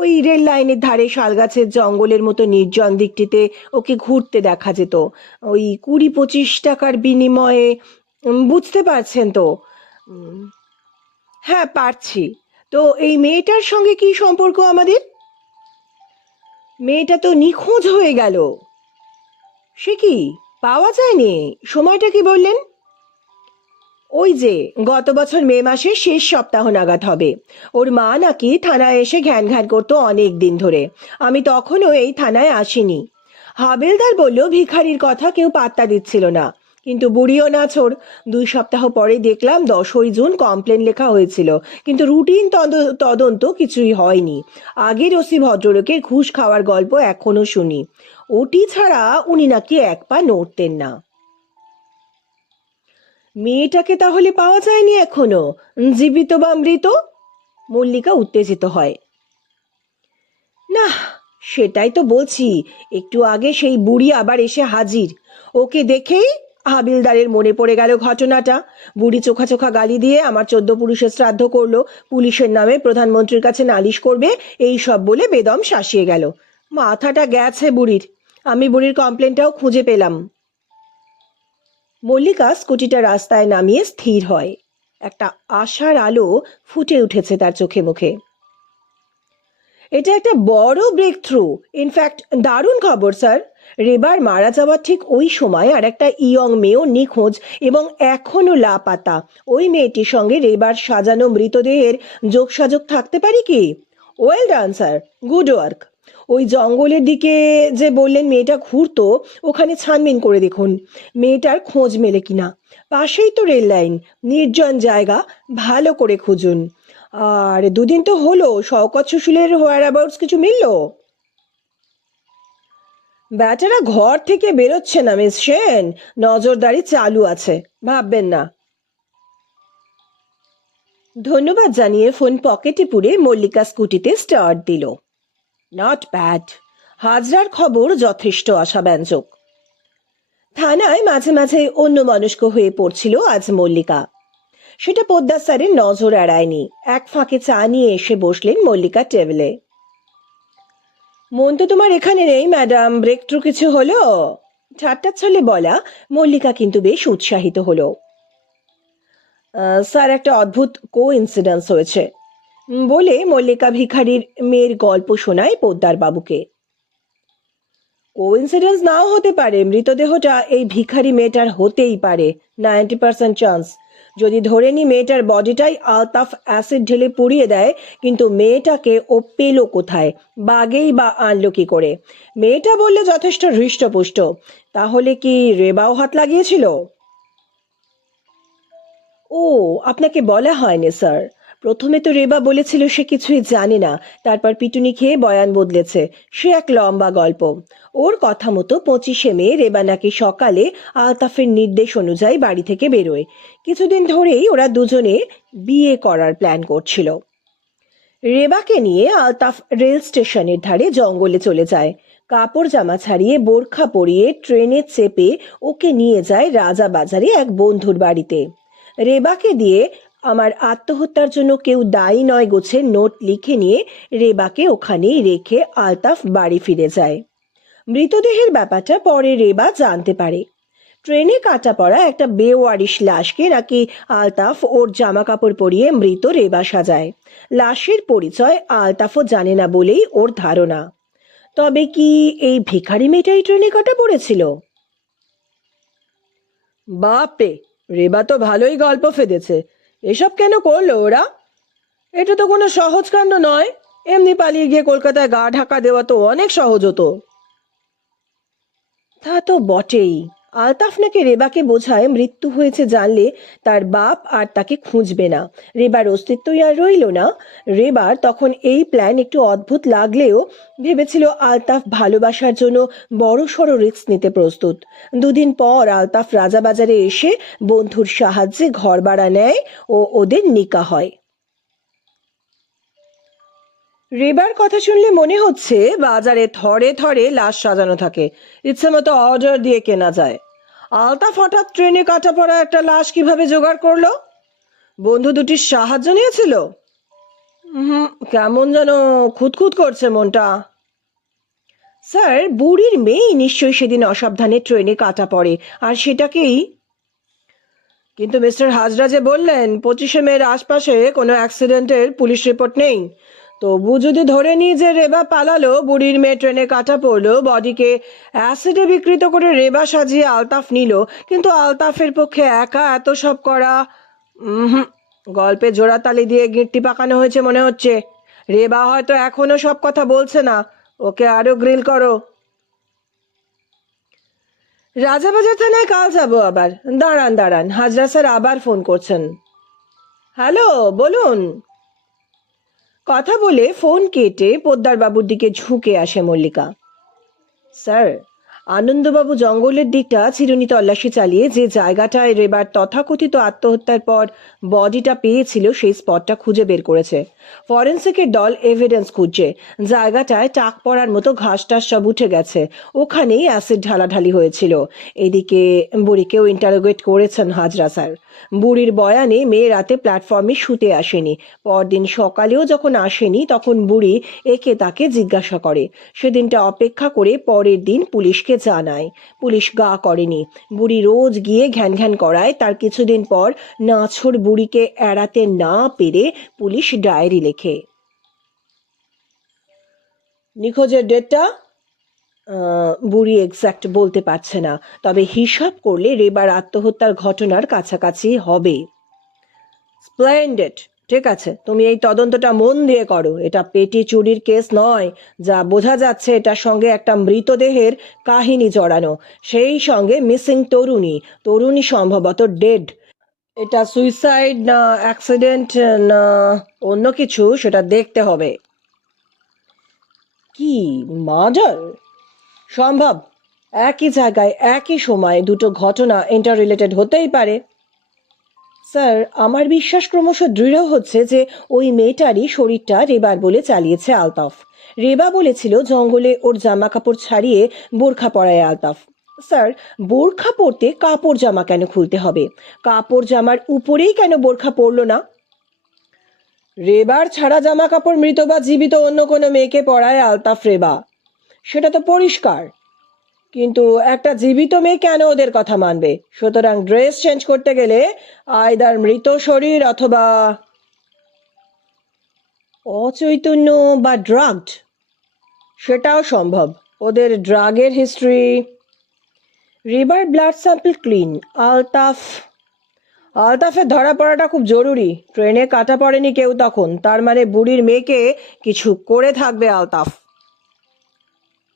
ওই রেল লাইনের ধারে শালগাছের জঙ্গলের মতো নির্জন দিকটিতে ওকে ঘুরতে দেখা যেত, ওই 20-25 টাকার বিনিময়ে। বুঝতে পারছেন তো? উম, হ্যাঁ, পারছি। তো এই মেয়েটার সঙ্গে কি সম্পর্ক আমাদের? মেয়েটা তো নিখোঁজ হয়ে গেল। সে কি, পাওয়া যায়নি? সময়টা কি বললেন? ওই যে গত বছর মে মাসের শেষ সপ্তাহ নাগাদ হবে। ওর মা নাকি থানায় এসে ঘ্যান ঘ্যান করতো অনেক দিন ধরে। আমি তখনও এই থানায় আসিনি। হাবেলদার বলল ভিখারির কথা কেউ পাত্তা দিচ্ছিল না, কিন্তু বুড়িও না ছোড়। 2 সপ্তাহ পরে দেখলাম 10ই জুন কমপ্লেন লেখা হয়েছিল, কিন্তু রুটিন তদন্ত কিছুই হয়নি। আগের ওসি ভদ্রলোকের ঘুষ খাওয়ার গল্প এখনো শুনি। ওটি ছাড়া উনি নাকি এক পা নড়তেন না। মেয়েটাকে তাহলে পাওয়া যায়নি এখনো, জীবিত বা মৃত? মল্লিকা উত্তেজিত হয়। না, সেটাই তো বলছি। একটু আগে সেই বুড়ি আবার এসে হাজির। ওকে দেখেই হাবিলদারের মনে পড়ে গেল ঘটনাটা। বুড়ি চোখা চোখা গালি দিয়ে আমার 14 পুরুষের শ্রাদ্ধ করলো, পুলিশের নামে প্রধানমন্ত্রীর কাছে নালিশ করবে, এই সব বলে বেদম শাসিয়ে গেল। মাথাটা গেছে বুড়ির। আমি বুড়ির কমপ্লেনটাও খুঁজে পেলাম। মল্লিকা স্কুটিটা রাস্তায় নামিয়ে স্থির হয়। একটা আশার আলো ফুটে উঠেছে তার চোখে মুখে। এটা একটা বড় ব্রেক থ্রু। ইনফ্যাক্ট দারুণ খবর স্যার। রেবার মারা যাওয়ার ঠিক ওই সময় আর একটা ইয়ং মেয়েও নিখোঁজ এবং এখনো লাপাতা। ওই মেয়েটির সঙ্গে রেবার সাজানো মৃতদেহের যোগসাযোগ থাকতে পারে কি? Well done sir, good work. ওই জঙ্গলের দিকে যে বললেন মেয়েটা ঘুরতো, ওখানে ছানবিন করে দেখুন মেয়েটার খোঁজ মেলে কিনা। পাশেই তো রেল লাইন, নির্জন জায়গা, ভালো করে খুঁজুন। আর 2 দিন তো হলো, শওকত সুশীলের হোয়ার অ্যাবাউটস কিছু মিললো? বেচারা ঘর থেকে বেরোচ্ছে না মিস সেন, নজরদারি চালু আছে, ভাববেন না। ধন্যবাদ জানিয়ে ফোন পকেটে পুরে মল্লিকা স্কুটিতে স্টার্ট দিল। Not bad. হাজরার খবর যথেষ্ট আশাব্যঞ্জক। থানায় মাঝে মাঝে অন্যমনস্ক হয়ে পড়ছিল আজ মল্লিকা। সেটা পোদ্দার স্যারের নজর এড়ায়নি। এক ফাঁকে চা নিয়ে এসে বসলেন মল্লিকা টেবিলে। মন তো তোমার এখানে নেই ম্যাডাম, ব্রেক থ্রু কিছু হলো? ঠাট্টার ছলে বলা মল্লিকা কিন্তু বেশ উৎসাহিত হলো। স্যার, একটা অদ্ভুত ইনসিডেন্স হয়েছে বলে মল্লিকা ভিখারির মেয়ের গল্প শোনায় পোদ্দার বাবুকে। ইনসিডেন্স নাও হতে পারে, মৃতদেহটা এই ভিখারি মেয়েটার হতেই পারে। 90% চান্স। যদি ধরে নি মেয়েটার বডিটাই আলতাফ অ্যাসিড ঢেলে পুড়িয়ে দেয়, কিন্তু মেয়েটাকে ও পেলো কোথায়, বাগেই বা আনলো কি করে? মেয়েটা বললে যথেষ্ট হৃষ্টপুষ্ট। তাহলে কি রেবাও হাত লাগিয়েছিল? ও, আপনাকে বলা হয়নি স্যার। প্রথমে তো রেবা বলেছিল সে কিছুই জানে না, তারপর পিটুনি খেয়ে বয়ান বদলেছে। সে এক লম্বা গল্প। ওর কথা মতো 25শে মে রেবা নাকি সকালে আলতাফের নির্দেশ অনুযায়ী বাড়ি থেকে বেরোয়। কিছুদিন ধরেই ওরা দুজনে বিয়ে করার প্ল্যান করছিল। রেবাকে নিয়ে আলতাফ রেল স্টেশনের ধারে জঙ্গলে চলে যায়। কাপড় জামা ছাড়িয়ে বোরখা পরিয়ে ট্রেনে চেপে ওকে নিয়ে যায় রাজাবাজারে এক বন্ধুর বাড়িতে। রেবাকে দিয়ে আমার আত্মহত্যার জন্য কেউ দায়ী নয় গোছের নোট লিখে নিয়ে রেবাকে ওখানেই রেখে আলতাফ বাড়ি ফিরে যায়। মৃতদেহের ব্যাপারটা পরে রেবা জানতে পারে। ট্রেনে কাটা পড়া একটা বেওয়ারিশ লাশকে নাকি আলতাফ ওর জামা কাপড় পরিয়ে মৃত রেবা সাজায়। লাশের পরিচয় আলতাফও জানে না বলেই ওর ধারণা। তবে কি এই ভিখারি মেয়েটাই ট্রেনে কাটা পড়েছিল? বাপরে, রেবা তো ভালোই গল্প ফেঁদেছে। এসব কেন করলো ওরা? এটা তো কোনো সহজ কাণ্ড নয়। এমনি পালিয়ে গিয়ে কলকাতায় গা ঢাকা দেওয়া তো অনেক সহজ হতো। তা তো বটেই। আলতাফ নাকি রেবাকে বোঝায় মৃত্যু হয়েছে জানলে তার বাপ আর তাকে খুঁজবে না, রেবার অস্তিত্বই আর রইল না। রেবার তখন এই প্ল্যান একটু অদ্ভুত লাগলেও ভেবেছিল আলতাফ ভালোবাসার জন্য বড় সড় রিস্ক নিতে প্রস্তুত। দুদিন পর আলতাফ রাজাবাজারে এসে বন্ধুর সাহায্যে ঘর ভাড়া নেয় ও ওদের নিকা হয়। রেবার কথা শুনলে মনে হচ্ছে বাজারে থরে থরে লাশ সাজানো থাকে, ইচ্ছে মতো অর্ডার দিয়ে কেনা যায়। আলতাফ হঠাৎ ট্রেনে কাটা পড়া একটা লাশ কিভাবে জোগাড় করলো? বন্ধু দুটির সাহায্য নিয়েছিল? কেমন যেন খুঁতখুত করছে মনটা। স্যার, বুড়ির মেয়েই নিশ্চয়ই সেদিন অসাবধানে ট্রেনে কাটা পড়ে, আর সেটাকেই। কিন্তু মিস্টার হাজরা যে বললেন 25শে মের আশপাশে কোনো অ্যাক্সিডেন্টের পুলিশ রিপোর্ট নেই। তবু যদি ধরে নিই যে রেবা পালালো, বুড়ির মেয়ে ট্রেনে কাটা পড়লো, বডিকে অ্যাসিডে বিকৃত করে রেবা সাজিয়ে আলতাফ নিল, কিন্তু আলতাফের পক্ষে একা এত সব করা। গল্পে জোড়াতালি দিয়ে গিঁটটি পাকানো হয়েছে মনে হচ্ছে। রেবা হয়তো এখনো সব কথা বলছে না, ওকে আরো গ্রিল করো। রাজাবাজার থানায় কাল যাবো আবার। দাঁড়ান দাঁড়ান, হাজরা স্যার আবার ফোন করছেন। হ্যালো, বলুন। কথা বলে ফোন কেটে পোদ্দার বাবুর দিকে ঝুঁকে আসে মল্লিকা। স্যার, আনন্দবাবু জঙ্গলের দিকটা চিরুনি তল্লাশি চালিয়ে যে জায়গাটায় রেবার তথাকথিত আত্মহত্যার পর বডিটা পেয়েছিল সেই স্পটটা খুঁজে বের করেছে। ফরেন্সিকের দল এভিডেন্স খুঁজছে। জায়গাটায় টাক পড়ার মতো ঘাস টাস সব উঠে গেছে, ওখানেই অ্যাসিড ঢালাঢালি হয়েছিল। এদিকে বুড়িকেও ইন্টারোগেট করেছেন হাজরা স্যার। বুড়ির বয়ানে মেয়ে রাতে প্ল্যাটফর্মে শুতে আসেনি, পরদিন সকালেও যখন আসেনি তখন বুড়ি একে তাকে জিজ্ঞাসা করে। সেদিনটা অপেক্ষা করে পরের দিন পুলিশকে জানায়। পুলিশ গা করেনি। বুড়ি রোজ গিয়ে ঘ্যান ঘ্যান করায়। তার কিছুদিন পর নাছোড় বুড়িকে এড়াতে না পেরে পুলিশ ডায়েরি লেখে। নিখোঁজের ডেটটা বুড়ি এক্স্যাক্ট বলতে পারছে না, তবে হিসাব করলে রেবার আত্মহত্যার ঘটনার কাছাকাছি হবে। স্প্লেন্ডেড। ঠিক আছে, তুমি এই তদন্তটা মন দিয়ে করো। এটা পেটি চুরির কেস নয়, যা বোঝা যাচ্ছে এটার সঙ্গে একটা মৃতদেহের কাহিনী জড়ানো, সেই সঙ্গে মিসিং তরুণী। তরুণী সম্ভবত ডেড। এটা সুইসাইড না অ্যাক্সিডেন্ট না অন্য কিছু, সেটা দেখতে হবে। কি, মার্ডার? সম্ভব। একই জায়গায় একই সময়ে দুটো ঘটনা ইন্টার রিলেটেড হতেই পারে। স্যার, আমার বিশ্বাস ক্রমশ দৃঢ় হচ্ছে যে ওই মেয়েটারই শরীরটা রেবার বলে চালিয়েছে আলতাফ। রেবা বলেছিল জঙ্গলে ওর জামা কাপড় ছাড়িয়ে বোরখা পরায় আলতাফ। স্যার, বোরখা পরতে কাপড় জামা কেন খুলতে হবে? কাপড় জামার উপরেই কেন বোরখা পরলো না? রেবার ছাড়া জামা কাপড় মৃত বা জীবিত অন্য কোনো মেয়েকে পরায় আলতাফ রেবা, সেটা তো পরিষ্কার। কিন্তু একটা জীবিত মেয়ে কেন ওদের কথা মানবে? সুতরাং ড্রেস চেঞ্জ করতে গেলে আইদার মৃত শরীর অথবা অচৈতন্য বা ড্রাগড। সেটাও সম্ভব। ওদের ড্রাগের হিস্ট্রি। রিভার ব্লাড স্যাম্পল ক্লিন। আলতাফের ধরা পড়াটা খুব জরুরি। ট্রেনে কাটা পড়েনি কেউ তখন, তার মানে বুড়ির মেয়েকে কিছু করে থাকবে আলতাফ।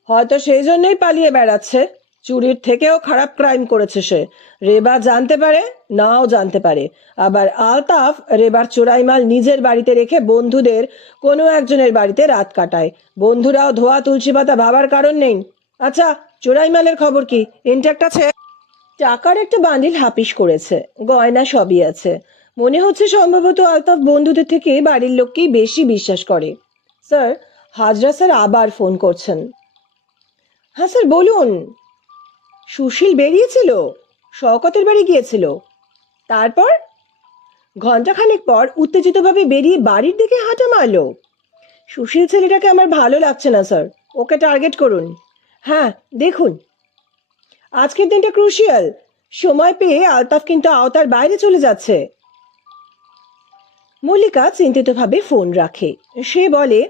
হয়তো সেই জন্যই পালিয়ে বেড়াচ্ছে। চুরির থেকেও খারাপ ক্রাইম করেছে সে। রেবা জানতে পারে, নাও জানতে পারে। আবার আলতাফ রেবার চোরাই মাল নিজের বাড়িতে রেখে বন্ধুদের কোনো একজনের বাড়িতে রাত কাটায়। বন্ধুরাও ধোয়া তুলসী পাতা ভাবার কারণ নেই। আচ্ছা, চোরাই মালের খবর কি? ইনট্যাক্ট আছে? টাকার একটা বান্ডিল হাপিস করেছে, গয়না সবই আছে। মনে হচ্ছে সম্ভবত আলতাফ বন্ধুদের থেকে বাড়ির লোককেই বেশি বিশ্বাস করে। স্যার, হাজরা স্যার আবার ফোন করছেন। হ্যাঁ স্যার, বলুন। সুশীল বেরিয়েছিল, শওকতের বাড়ি গিয়েছিল। তারপর ঘন্টাখানেক পর উত্তেজিতভাবে বেরিয়ে বাড়ির দিকে হাঁটা মারলো। সুশীল ছেলেটাকে আমার ভালো লাগছে না স্যার, ওকে টার্গেট করুন। হ্যাঁ, দেখুন। আজকের দিনটা ক্রুশিয়াল। সময় পেয়ে আলতাফ কিন্তু আওতার বাইরে চলে যাচ্ছে। মল্লিকা চিন্তিতভাবে ফোন রাখে। সে বলে,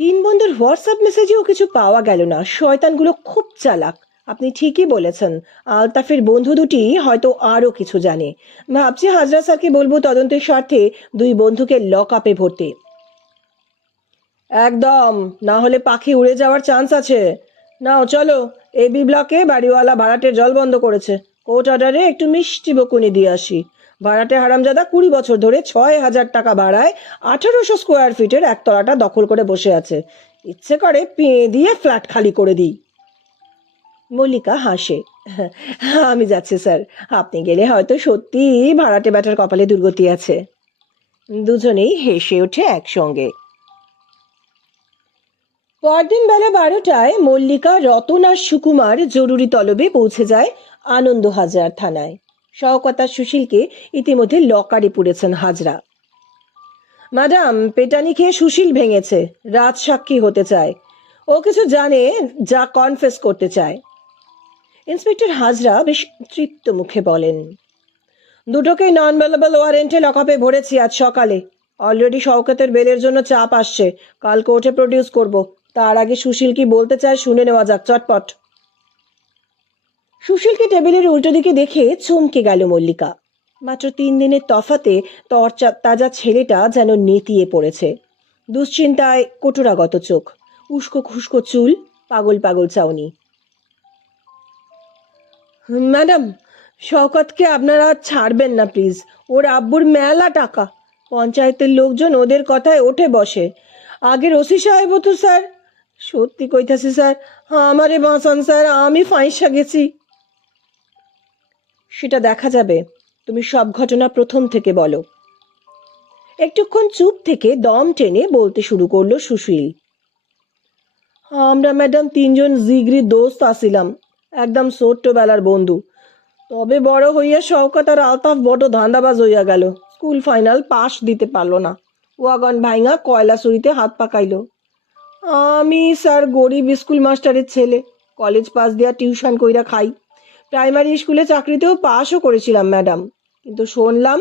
তিন বন্ধুর হোয়াটসঅ্যাপ মেসেজেও কিছু পাওয়া গেল না। শয়তানগুলো খুব চালাক। আপনি ঠিকই বলেছেন, আলতাফের বন্ধু দুটি হয়তো আরো কিছু জানে। ভাবছি হাজরা স্যারকে বলবো তদন্তের স্বার্থে দুই বন্ধুকে লক আপে ভরতে। একদম, না হলে পাখি উড়ে যাওয়ার চান্স আছে। নাও চলো, এবি ব্লকে বাড়িওয়ালা ভাড়াটের জল বন্ধ করেছে। কোর্ট অর্ডারে একটু মিষ্টি বকুনি দিয়ে আসি। ভাড়াটে হারামজাদা 20 বছর ধরে 6,000 টাকা ভাড়ায় 1800 স্কোয়ার ফিটের একতলাটা দখল করে বসে আছে। ইচ্ছে করে পেয়ে দিয়ে ফ্ল্যাট খালি করে দিই। মল্লিকা হাসে। আমি যাচ্ছি স্যার, আপনি গেলে হয়তো সত্যি ভাড়াটে ব্যাটার কপালে দুর্গতি আছে। দুজনেই হেসে ওঠে একসঙ্গে। পরদিন বেলা 12টায় মল্লিকা, রতন আর সুকুমার জরুরি তলবে পৌঁছে যায় আনন্দ হাজরার থানায়। শওকত আর সুশীলকে ইতিমধ্যে লকারে পুরেছেন হাজরা। ম্যাডাম, পেটানি খেয়ে সুশীল ভেঙেছে, রাজ সাক্ষী হতে চায়। ও কিছু জানে যা কনফেস করতে চায়। ইন্সপেক্টর হাজরা বেশ তৃপ্ত মুখে বলেন, দুটোকেই নন বেলেবল ওয়ারেন্টে লকআপে ভরেছি আজ সকালে। অলরেডি শওকতের বেলের জন্য চাপ আসছে, কাল কোর্টে প্রডিউস করব। তার আগে সুশীল কি বলতে চায় শুনে নেওয়া যাক, চটপট। সুশীলকে টেবিলের উল্টো দিকে দেখে চমকে গেল মল্লিকা। মাত্র 3 দিনের তফাতে তাজা ছেলেটা যেন নেতিয়ে পড়েছে। দুশ্চিন্তায় কটুরাগত চোখ, উস্কো খুস্কো চুল, পাগল পাগল চাউনি। ম্যাডাম, শওকতকে আপনারা ছাড়বেন না প্লিজ। ওর আব্বুর মেলা টাকা, পঞ্চায়েতের লোকজন ওদের কথায় ওঠে বসে। আগের ওসি সাহেবও তো স্যার। সত্যি কইতাছি স্যার, আমারে বাঁচান স্যার, আমি ফাঁইসা গেছি। সেটা দেখা যাবে, তুমি সব ঘটনা প্রথম থেকে বলো। একটুক্ষণ চুপ থেকে দম টেনে বলতে শুরু করলো সুশীল। আমরা ম্যাডাম 3 জন জিগরি দোস্ত আসিলাম, একদম ছোট্টবেলার বন্ধু। তবে বড় হইয়া শওকত আর আলতাফ বড় ধান্দাবাজ হইয়া গেল। স্কুল ফাইনাল পাশ দিতে পারলো না, ওয়াগন ভাইঙা কয়লা চুরিতে হাত পাকাইল। আমি স্যার গরিব স্কুল মাস্টারের ছেলে, কলেজ পাস দিয়া টিউশন কইরা খাই। প্রাইমারি স্কুলে চাকরিতেও পাশও করেছিলাম ম্যাডাম, কিন্তু শুনলাম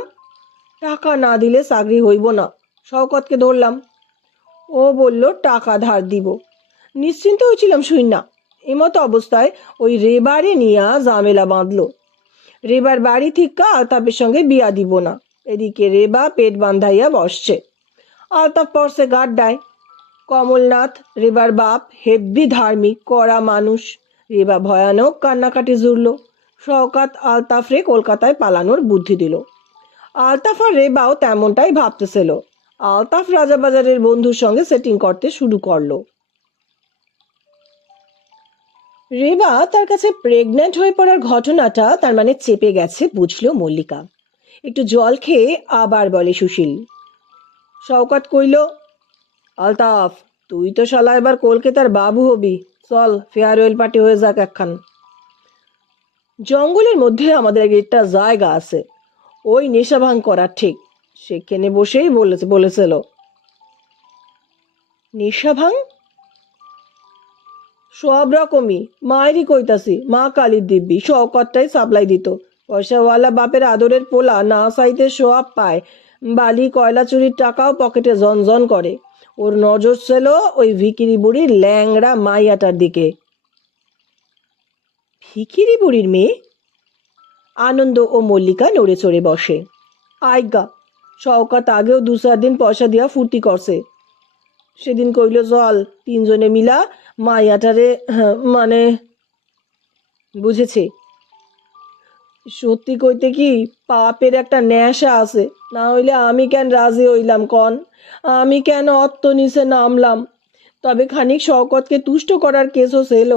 টাকা না দিলে চাকরি হইব না। শওকতকে ধরলাম, ও বলল টাকা ধার দিব। নিশ্চিন্ত হয়েছিলাম শুই না। এমতো অবস্থায় ওই রেবারে নিয়া ঝামেলা বাঁধলো। রেবার বাড়ি থিকা আলতাফের সঙ্গে বিয়া দিব না। এদিকে রেবা পেট বান্ধাইয়া বসছে, আলতাফ পড়ছে গাড্ডায়। কমলনাথ রেবার বাপ হেব্বি ধার্মিক কড়া মানুষ। রেবা ভয়ানক কান্নাকাটি জুড়ল। শওকত আলতাফরে কলকাতায় পালানোর বুদ্ধি দিল। আলতাফ আর রেবাও তেমনটাই ভাবতেছিল। আলতাফ রাজাবাজারের বন্ধুর সঙ্গে সেটিং করতে শুরু করলো। রেবা তার কাছে প্রেগন্যান্ট হয়ে পড়ার ঘটনাটা তার মানে চেপে গেছে বুঝলো মল্লিকা। একটু জল খেয়ে আবার বলে সুশীল। শওকত কইল, আলতাফ, তুই তো শালা এবার কলকাতার বাবু হবি। চল, ফেয়ারওয়েল পার্টি হয়ে যাক একখান। জঙ্গলের মধ্যে আমাদের একটা জায়গা আছে, ওই নেশা ভাঙ করার ঠিক, সেখানে বসেই বলেছিল। নেশা ভাঙ? সব রকমই, মায়েরই কইতাছি, মা কালীর দিব্যি। শওকতটাই সাপ্লাই দিত। পয়সাওয়ালা বাপের আদরের পোলা, না চাইতে সোয়াব পায়। বালি কয়লা চুরির টাকাও পকেটে জনজন করে। ওর নজর ছিল ওই ভিকিরি বুড়ির ল্যাংড়া মাইয়াটার দিকে। ভিকিরি বুড়ির মেয়ে? আনন্দ ও মল্লিকা নড়ে চড়ে বসে। আজ্ঞা, শওকত আগেও 2-4 দিন পয়সা দিয়া ফুর্তি করছে। সেদিন কইল, চল 3 জনে মিলা মাইয়াটারে, মানে। বুঝেছি। সত্যি কইতে কি, পাপের একটা নেশা আছে, না হইলে আমি কেন রাজি হইলাম কন? আমি কেন অত্ত নিচে নামলাম? তবে খানিক শওকতকে তুষ্ট করার কেসও ছিল,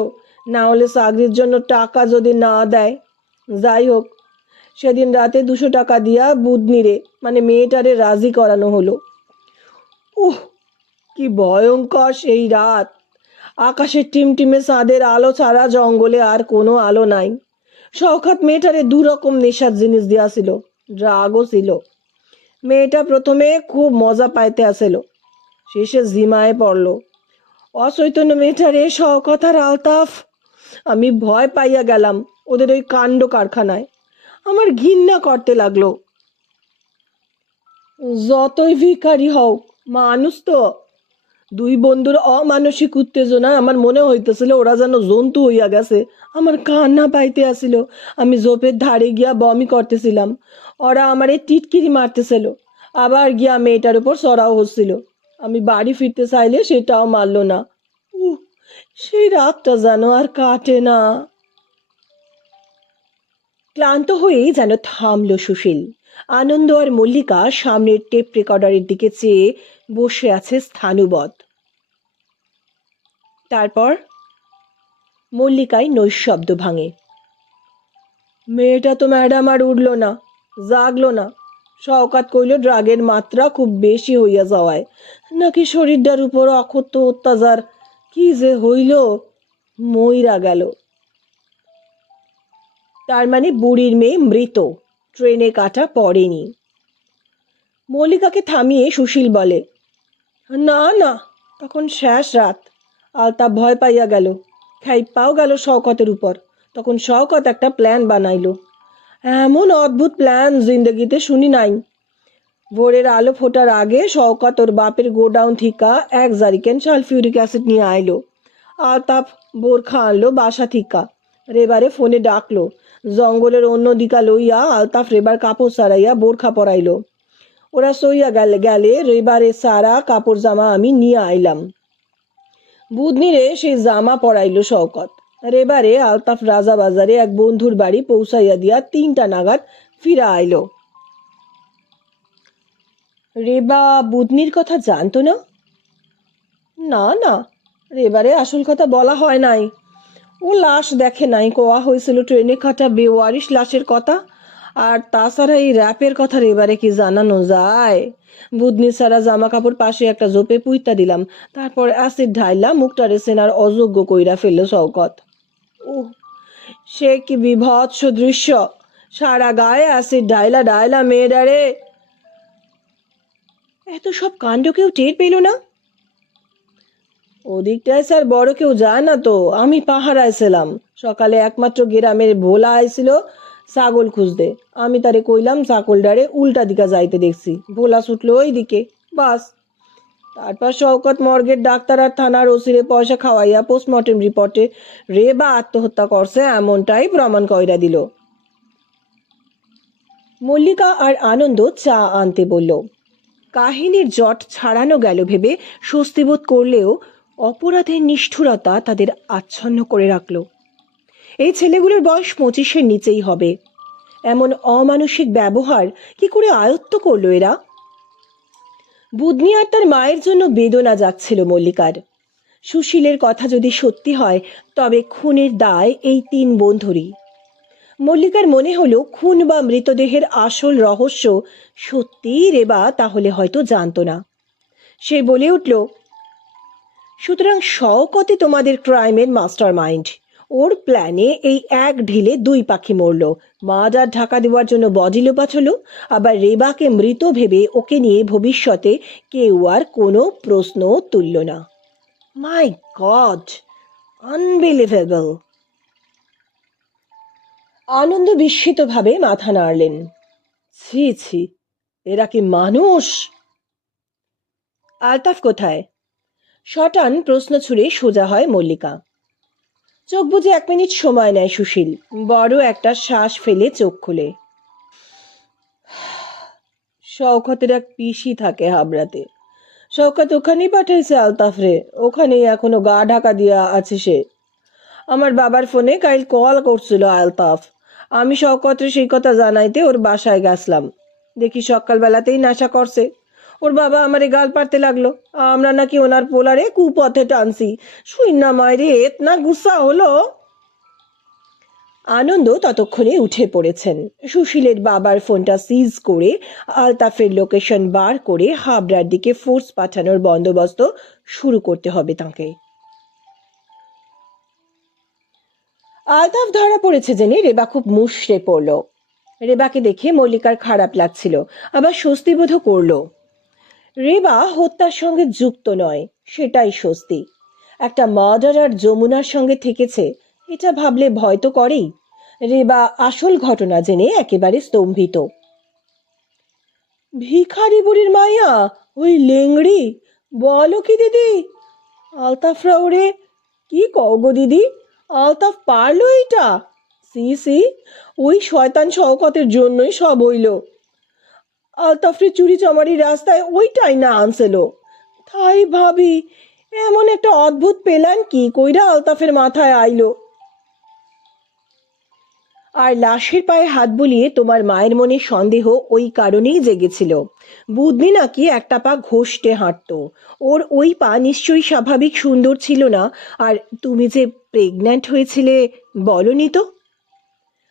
না হলে চাকরির জন্য টাকা যদি না দেয়। যাই হোক, সেদিন রাতে 200 টাকা দিয়া বুদনিরে মানে মেয়েটারে রাজি করানো হলো। উহ, কি ভয়ঙ্কর সেই রাত! আকাশের টিমটিমে চাঁদের আলো ছাড়া জঙ্গলে আর কোনো আলো নাই। শওকত মেয়েটারে দুরকম নেশার জিনিস দিয়াছিল, ড্রাগও ছিল। মেয়েটা প্রথমে খুব মজা পাইতে আসিল, শেষে জিমায় পড়ল। অচৈতন্য মেয়েটারে শওকত আর আলতাফ, আমি ভয় পাইয়া গেলাম ওদের ওই কাণ্ড কারখানায়। আমার ঘৃণা করতে লাগলো। যতই ভিখারি হোক, মানুষ তো। দুই বন্ধুর অমানসিক উত্তেজনায় আমার মনে হইতেছিল ওরা যেন জন্তু হইয়া গেছে। আমার কান্না পাইতে আসিল। আমি জোপের ধারে গিয়া বমি করতেছিলাম। ওরা আমারে টিটকিরি মারতেছিল, আবার গিয়া মেয়েটার উপর চড়াও হচ্ছিল। আমি বাড়ি ফিরতে চাইলে সেটাও মারল না। উহ, সেই রাতটা যেন আর কাটে না। ক্লান্ত হয়েই যেন থামল সুশীল। আনন্দ আর মল্লিকা সামনের টেপ রেকর্ডারের দিকে চেয়ে বসে আছে স্থাণুবৎ। তারপর মল্লিকায় নৈশব্দ ভাঙে। মেয়েটা তো ম্যাডাম আর উঠল না, জাগলো না। শওকত কইল ড্রাগের মাত্রা খুব বেশি হইয়া যাওয়ায় নাকি শরীরটার উপর অকথ্য অত্যাচার। কি যে হইল, মইরা গেল। তার মানে বুড়ির মেয়ে মৃত, ট্রেনে কাটা পড়েনি। মল্লিকাকে থামিয়ে সুশীল বলে, না না, তখন শেষ রাত। আলতাফ ভয় পাইয়া গেল, খাইপাও গেল শওকতের উপর। তখন শওকত একটা প্ল্যান বানাইল। এমন অদ্ভুত প্ল্যান জিন্দগিতে শুনি নাই। ভোরের আলো ফোটার আগে শওকত ওর বাপের গোডাউন থিকা 1 জারিকেন সালফিউরিক অ্যাসিড নিয়ে আইলো। আলতাফ বোরখা আনলো বাসা থিকা। রেবারে ফোনে ডাকলো। জঙ্গলের অন্য দিকা লইয়া আলতাফ রেবার কাপড় সারাইয়া বোরখা পরাইলো। ওরা সইয়া গেলে গেলে রেবারে সারা কাপড় জামা আমি নিয়ে আইলাম। বুধনিরে সেই জামা পরাইলো শওকত। রেবারে আলতাফ রাজা বাজারে এক বন্ধুর বাড়ি পৌঁছাইয়া দিয়া 3টা নাগাদ ফিরা আইলো। রেবা বুধনির কথা জানতো না? না না, রেবারে আসল কথা বলা হয় নাই। ও লাশ দেখে নাই, কোয়া হয়েছিল ট্রেনে কাটা বেওয়ারিশ লাশের কথা। আর তাছাড়া এই র্যাপের কথা রেবারে কি জানানো যায়? বুধনি ছাড়া জামা কাপড় পাশে একটা জোপে পুইতা দিলাম, তারপর অ্যাসিড ঢাইলা মুখটারে সেনার অযোগ্য কইরা ফেললো শওকত। উহ, সে কি বিভৎস দৃশ্য! সারা গায়ে অ্যাসিড ঢাইলা ঢাইলা মেয়েটারে। এত সব কাণ্ড কেউ টের পেল না? ওদিকটায় স্যার বড় কেউ যায় না তো, আমি পাহারায় ছিলাম। সকালে একমাত্র গ্রামের ভোলা আইছিল ছাগল খুঁজতে। আমি তারে কইলাম ছাগলডারে উল্টা দিকা যাইতে দেখছি। ভোলা ছুটলো ওই দিকে, বাস। তারপর শওকত মর্গের ডাক্তার আর থানার ওসিরে পয়সা খাওয়াইয়া পোস্টমর্টেম রিপোর্টে রেবা আত্মহত্যা করছে এমনটাই প্রমাণ কইরা দিল। মল্লিকা আর আনন্দ চা আনতে বলল। কাহিনীর জট ছাড়ানো গেল ভেবে স্বস্তিবোধ করলেও অপরাধের নিষ্ঠুরতা তাদের আচ্ছন্ন করে রাখল। এই ছেলেগুলোর বয়স 25-এর নিচেই হবে। এমন অমানসিক ব্যবহার কি করে আয়ত্ত করলো এরা? বুধনি আর তার মায়ের জন্য বেদনা যাচ্ছিল মল্লিকার। সুশীলের কথা যদি সত্যি হয়, তবে খুনের দায় এই 3 বন্ধুরই। মল্লিকার মনে হলো খুন বা মৃতদেহের আসল রহস্য সত্যিই রেবা তাহলে হয়তো জানতো না। সে বলে উঠল, সুতরাং শওকতই তোমাদের ক্রাইমের মাস্টার মাইন্ড। ওর প্ল্যানে এই এক ঢিলে 2 পাখি মরল। মার্ডার ঢাকা দেওয়ার জন্য বডি লোপাট হলো, আবার রেবাকে মৃত ভেবে ওকে নিয়ে ভবিষ্যতে কেউ আর কোনো প্রশ্ন তুলল না। মাই গড, আনবিলিভেবল! আনন্দ বিস্মিতভাবে মাথা নাড়লেন। ছি ছি, এরা কি মানুষ? আলতাফ কোথায়? শটান প্রশ্ন ছুড়ে সোজা হয় মল্লিকা। চোখ বুঝে 1 মিনিট সময় নেয় সুশীল। বড় একটা শ্বাস ফেলে চোখ খুলে। শওকতের এক পিসি থাকে হাবড়াতে। শওকত ওখানেই পাঠাইছে আলতাফরে। ওখানেই এখনো গা ঢাকা দিয়া আছে সে। আমার বাবার ফোনে কাল কল করছিল আলতাফ। আমি শওকতের সেই কথা জানাইতে ওর বাসায় গেছলাম। দেখি সকালবেলাতেই নেশা করছে। ওর বাবা আমারে গাল পারতে লাগলো, আমরা নাকি ওনার পোলারে কুপথে টানছি। শুইনা মায়েরে এতনা গুসা হলো। আনন্দ ততক্ষণে উঠে পড়েছেন। সুশীলের বাবার ফোনটা সিজ করে আলতাফের লোকেশন বার করে হাবড়ার দিকে ফোর্স পাঠানোর বন্দোবস্ত শুরু করতে হবে তাকে। আলতাফ ধরা পড়েছে জেনে রেবা খুব মুষড়ে পড়ল। রেবাকে দেখে মল্লিকার খারাপ লাগছিল, আবার স্বস্তি বোধ করলো। রেবা হত্যার সঙ্গে যুক্ত নয়, সেটাই স্বস্তি। একটা মার্ডারার যমুনার সঙ্গে থেকেছে, এটা ভাবলে ভয় তো করেই। রেবা আসল ঘটনা জেনে একেবারে স্তম্ভিত। ভিখারি বুড়ির মাইয়া, ওই লেংড়ি? বলো কি দিদি? আলতাফ রাউরে কি কও গো দিদি? আলতাফ পারলো এটা? সি সি, ওই শয়তান শওকতের জন্যই সব হইল। আলতাফরে চুরি চামারি রাস্তায় ওইটাই না আনছিল। তাই ভাবি এমন একটা অদ্ভুত প্ল্যান কি কইরা আলতাফের মাথায় আইলো। আর লাশের পায়ে হাত বুলিয়ে তোমার মায়ের মনে সন্দেহ ওই কারণেই জেগেছিল। বুদ্ধি নাকি একটা পা ঘষতে হাঁটতো। ওর ওই পা নিশ্চয়ই স্বাভাবিক সুন্দর ছিল না। আর তুমি যে প্রেগন্যান্ট হয়েছিলে বলনি তো?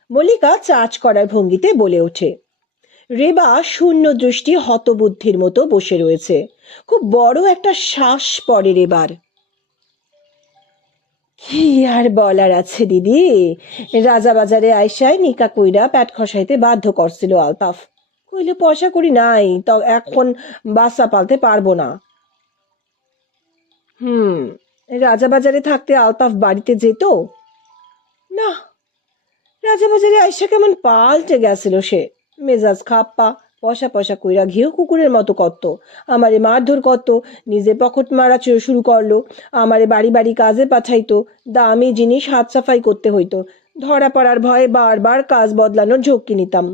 মল্লিকা চার্জ করার ভঙ্গিতে বলে ওঠে। রেবা শূন্য দৃষ্টি হতবুদ্ধির মতো বসে রয়েছে। খুব বড় একটা শ্বাস পড়ে রেবার। কি আর বলার আছে দিদি, রাজাবাজারে আইসায় নিকা কইরা পেট খসাইতে বাধ্য করছিল আলতাফ। কইলে পয়সা করি নাই, তো এখন বাচ্চা পালতে পারবো না। রাজাবাজারে থাকতে আলতাফ বাড়িতে যেত না? রাজাবাজারে আইসা কেমন পাল্টে গেছিল সে। মেজাজ খাপ্পা, পয়সা পয়সা কইরা ঘিও কুকুরের মতো করতো। আমারে মারধর করতো, নিজে পকেট মারা শুরু করলো। আমারে বাড়ি বাড়ি কাজে পাঠাইতো, দামি জিনিস হাত সাফাই করতে হইতো। ধরা পড়ার ভয়ে বারবার কাজ বদলানোর ঝক্কি নিতাম।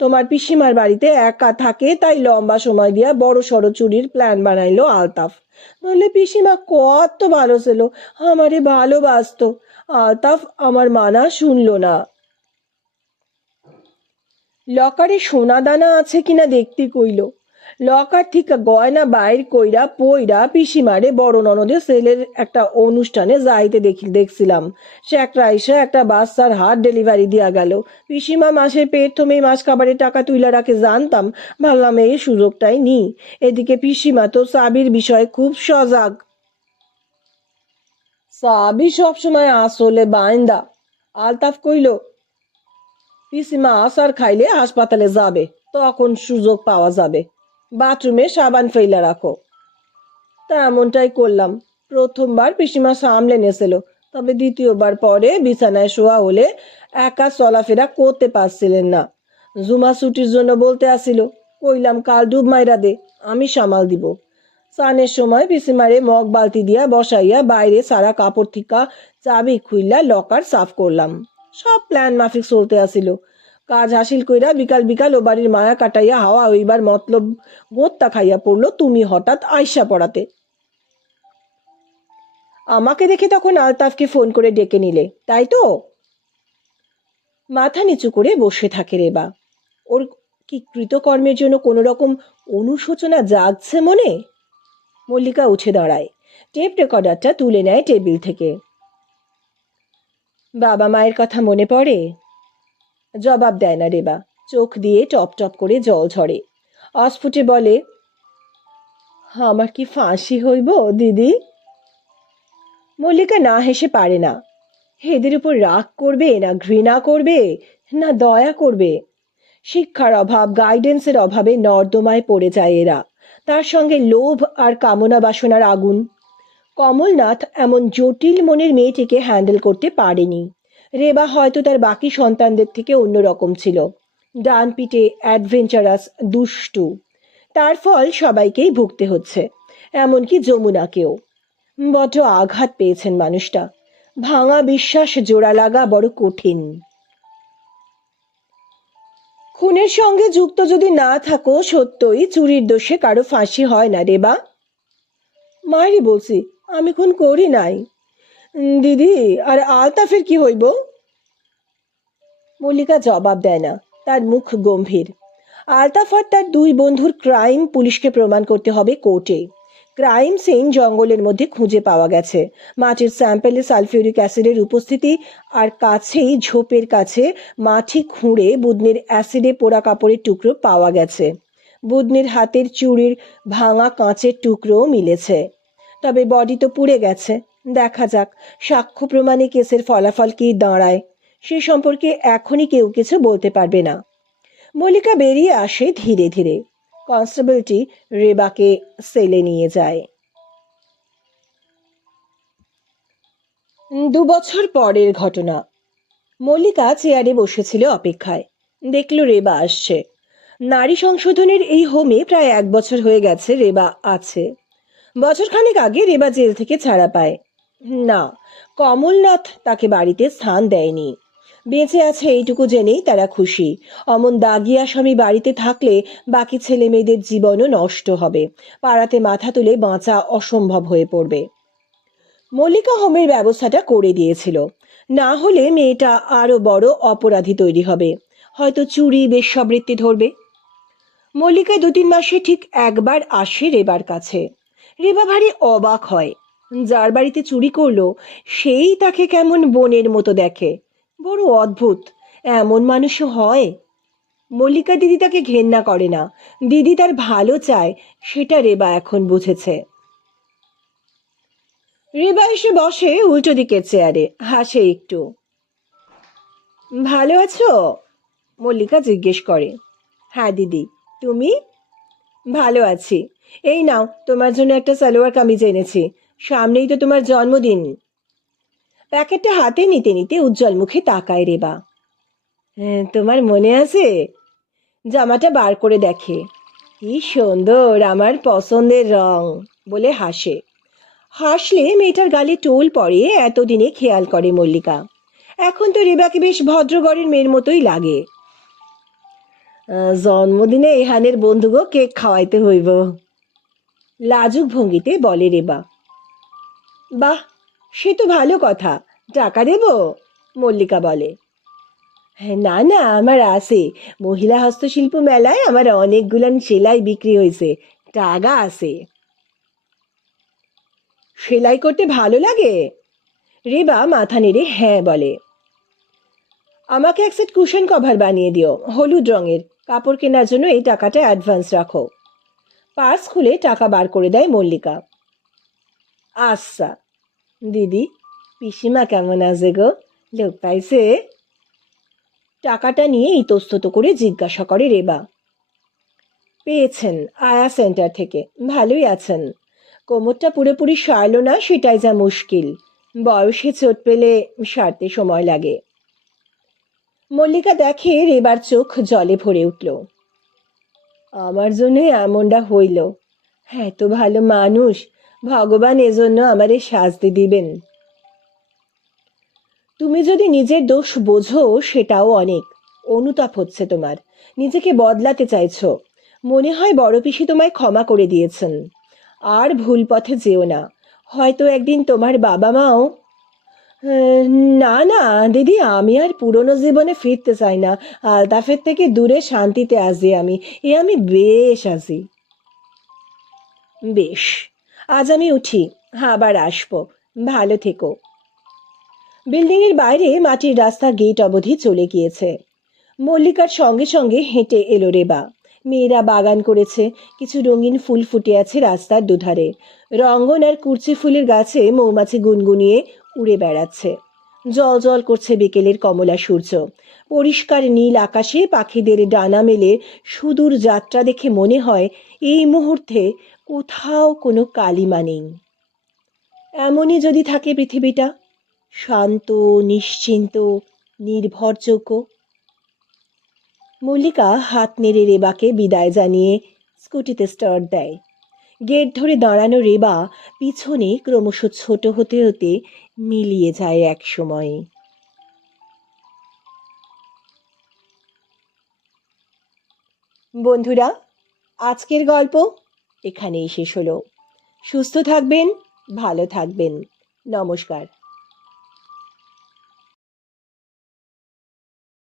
তোমার পিসিমার বাড়িতে একা থাকে, তাই লম্বা সময় দিয়া বড় সড়ো চুরির প্ল্যান বানাইলো আলতাফ। নইলে পিসিমা কত ভালো ছিল, আমারে ভালোবাসতো। আলতাফ আমার মানা শুনলো না। লকারে সোনা দানা আছে কিনা দেখতে কইল। লকার থেকে গয়না বাইর কইরা পইরা পিসিমারে বড় ননদের ছেলের একটা অনুষ্ঠানে যাইতে দেখছিলাম। সে একটা আইসা একটা বাচ্চার হাত ডেলিভারি দিয়া গেল। পিসিমা মাসের প্রথমেই মাস খাবারের টাকা তুইলা রাখে জানতাম, ভাবলাম এই সুযোগটাই নি। এদিকে পিসিমা তো সাবির বিষয়ে খুব সজাগ। সাবি সবসময় আসলে বাইন্দা। আলতাফ কইল, পিসিমা আসার খাইলে হাসপাতালে যাবে, তখন সুযোগ পাওয়া যাবে। বাথরুমে সাবান ফেলা রাখো। তা এমনটাই করলাম। প্রথমবার পিসিমা সামলে নেছিল, তবে দ্বিতীয়বার পরে বিছানায় শোয়া হলে একা চলাফেরা করতে পারছিলেন না। জুমা ছুটির জন্য বলতে আসিল। কইলাম কাল ডুব মাইরা দে, আমি সামাল দিব। স্নানের সময় পিসিমারে মগ বালতি দিয়া বসাইয়া বাইরে সারা কাপড় থিকা চাবি খুইলা লকার সাফ করলাম। সব প্ল্যান মাফিক চলতে আসিল। কাজ হাসিল কইরা বিকাল বিকাল ও বাড়ির মায়া কাটাইয়া হাওয়া হইবার মতলব গোত্তা খাইয়া পড়লো তুমি হঠাৎ আইসা পড়াতে। আমাকে দেখে তখন আলতাফকে ফোন করে ডেকে নিলে, তাই তো? মাথা নিচু করে বসে থাকে রেবা। ওর কি কৃতকর্মের জন্য কোনো রকম অনুশোচনা জাগছে মনে? মল্লিকা উঠে দাঁড়ায়, টেপ রেকর্ডারটা তুলে নেয় টেবিল থেকে। বাবা মায়ের কথা মনে পড়ে? জবাব দেয় না রেবা, চোখ দিয়ে টপ টপ করে জল ঝরে। অস্ফুটে বলে, আমার কি ফাঁসি হইব দিদি? মল্লিকা না হেসে পারে না। এদের উপর রাগ করবে না ঘৃণা করবে না দয়া করবে? শিক্ষার অভাব, গাইডেন্সের অভাবে নর্দমায় পড়ে যায় এরা। তার সঙ্গে লোভ আর কামনা বাসনার আগুন। কমলনাথ এমন জটিল মনের মেয়েটিকে হ্যান্ডেল করতে পারেনি। রেবা হয়তো তার বাকি সন্তানদের থেকে অন্যরকম ছিল, ডান পিটে অ্যাডভেঞ্চারাস, দুষ্টু। তার ফল সবাইকেই ভুগতে হচ্ছে, এমনকি যমুনাকেও। বড্ড আঘাত পেয়েছেন মানুষটা। ভাঙা বিশ্বাস জোড়া লাগা বড় কঠিন। খুনের সঙ্গে যুক্ত যদি না থাকো, সত্যই চুরির দোষে কারো ফাঁসি হয় না রেবা। মায়েরই বলছি, আমি খুন করি নাই। দিদি, আর আলতাফের কি হইব? মল্লিকা জবাব দেয় না, তার মুখ গম্ভীর। আলতাফ আর তার দুই বন্ধুর ক্রাইম পুলিশকে প্রমাণ করতে হবে কোর্টে। ক্রাইম সিন জঙ্গলের মধ্যে খুঁজে পাওয়া গেছে। মাটির স্যাম্পেলে সালফিউরিক অ্যাসিডের উপস্থিতি, আর কাছেই ঝোপের কাছে মাটি খুঁড়ে বুদনির অ্যাসিডে পোড়া কাপড়ের টুকরো পাওয়া গেছে। বুদনির হাতের চুড়ির ভাঙা কাঁচের টুকরোও মিলেছে। তবে বডি তো পুড়ে গেছে। দেখা যাক সাক্ষ্য প্রমাণে কেসের ফলাফল কি দাঁড়ায়। সে সম্পর্কে এখনই কেউ কিছু বলতে পারবে না। মল্লিকা বেরিয়ে আসে ধীরে ধীরে। কনস্টেবলটি রেবাকে সেলে নিয়ে যায়। 2 বছর পরের ঘটনা। মল্লিকা চেয়ারে বসেছিল অপেক্ষায়। দেখল রেবা আসছে। নারী সংশোধনের এই হোমে প্রায় 1 বছর হয়ে গেছে রেবা আছে। বছরখানেক আগে রেবা জেল থেকে ছাড়া পায়। না, কমলনাথ তাকে বাড়িতে স্থান দেয়নি। বেঁচে আছে এইটুকু জেনেই তারা খুশি। অমন দাগি আসামি বাড়িতে থাকলে বাকি ছেলে মেয়েদের জীবনও নষ্ট হবে। পাড়াতে মাথা তুলে বাঁচা অসম্ভব হয়ে পড়বে। মল্লিকা হোমের ব্যবস্থাটা করে দিয়েছিল। না হলে মেয়েটা আরো বড় অপরাধী তৈরি হবে। হয়তো চুরি বেশ্যাবৃত্তি ধরবে। মল্লিকা 2-3 মাসে ঠিক একবার আসে রেবার কাছে। রেবা ভারী অবাক হয়। যার বাড়িতে চুরি করলো সেই তাকে কেমন বোনের মতো দেখে। বড় অদ্ভুত, এমন মানুষও হয়। মল্লিকা দিদি তাকে ঘেন্না করে না, দিদি তার ভালো চায়, সেটা রেবা এখন বুঝেছে। রেবা এসে বসে উল্টো দিকের চেয়ারে, হাসে একটু। ভালো আছো? মল্লিকা জিজ্ঞেস করে। হ্যাঁ দিদি, তুমি? ভালো আছি। এই নাও, তোমার জন্য একটা সালোয়ার কামিজ এনেছি। সামনেই তো তোমার জন্মদিন। প্যাকেটটা হাতে নিতে নিতে উজ্জ্বল মুখে তাকায় রেবা। হ্যাঁ, তোমার মনে আছে? জামাটা বার করে দেখে। কি সুন্দর, আমার পছন্দের রং, বলে হাসে। হাসলে মেয়েটার গালে টোল পড়ে, এতদিনে খেয়াল করে মল্লিকা। এখন তো রেবাকে বেশ ভদ্রঘরের মেয়ের মতোই লাগে। জন্মদিনে এহানের বন্ধুগো কেক খাওয়াইতে হইব, লাজুক ভঙ্গিতে বলে রেবা। বাহ, সে তো ভালো কথা। টাকা দেব? মল্লিকা বলে। হ্যাঁ, না না, আমার আছে। মহিলা হস্তশিল্প মেলায় আমার অনেকগুলান সেলাই বিক্রি হয়েছে, টাকা আছে। সেলাই করতে ভালো লাগে? রেবা মাথা নেড়ে হ্যাঁ বলে। আমাকে এক সেট কুশন কভার বানিয়ে দিও, হলুদ রঙের। কাপড় কেনার জন্য এই টাকাটা অ্যাডভান্স রাখো। পার্স খুলে টাকা বার করে দেয় মল্লিকা। আচ্ছা। দিদি, পিসিমা কেমন আছে গো? লোক পাইছে? টাকাটা নিয়ে ইতস্তত করে জিজ্ঞাসা করে রেবা। পেয়েছেন, আয়া সেন্টার থেকে। ভালোই আছেন। কোমরটা পুরোপুরি সারল না, সেটাই যা মুশকিল। বয়সে চোট পেলে সারতে সময় লাগে। মল্লিকা দেখে রেবার চোখ জলে ভরে উঠল। আমার জন্য এমনটা হইল। হ্যাঁ, তো ভালো মানুষ, ভগবান এজন্য আমারে শাস্তি দিবেন। তুমি যদি নিজের দোষ বোঝো সেটাও অনেক। অনুতাপ হচ্ছে তোমার, নিজেকে বদলাতে চাইছো। মনে হয় বড় পিসি তোমায় ক্ষমা করে দিয়েছেন। আর ভুল পথে যেও না, হয়তো একদিন তোমার বাবা মাও। না না দিদি, আমি আর পুরনো জীবনে ফিরতে চাই না। আলতাফের থেকে দূরে শান্তিতে আছি আমি। আমি বেশ আছি। বেশ, আজ আমি উঠি, আবার আসবো। ভালো থেকো। বিল্ডিংয়ের বাইরে মাটির রাস্তা গেট অবধি চলে গিয়েছে। মল্লিকার সঙ্গে সঙ্গে হেঁটে এলো রেবা। মেয়েরা বাগান করেছে, কিছু রঙিন ফুল ফুটে আছে রাস্তার দুধারে। রঙ্গন আর কুরচি ফুলের গাছে মৌমাছি গুনগুনিয়ে উড়ে বেড়াচ্ছে। জল জল করছে বিকেলের কমলা সূর্য। পরিষ্কার নীল আকাশে পাখিদের ডানা মেলে সুদূর যাত্রা দেখে মনে হয় এই মুহূর্তে কোথাও কোনো কালিমা নেই। এমনই যদি থাকে পৃথিবীটা, শান্ত, নিশ্চিন্ত, নির্ভরযোগ্য। মল্লিকা হাত নেড়ে রেবাকে বিদায় জানিয়ে স্কুটিতে স্টার্ট দেয়। গেট ধরে দাঁড়ানো রেবা পিছনে ক্রমশ ছোট হতে হতে মিলিয়ে যায় এক সময়ে। বন্ধুরা, আজকের গল্প এখানেই শেষ হলো। সুস্থ থাকবেন, ভালো থাকবেন। নমস্কার।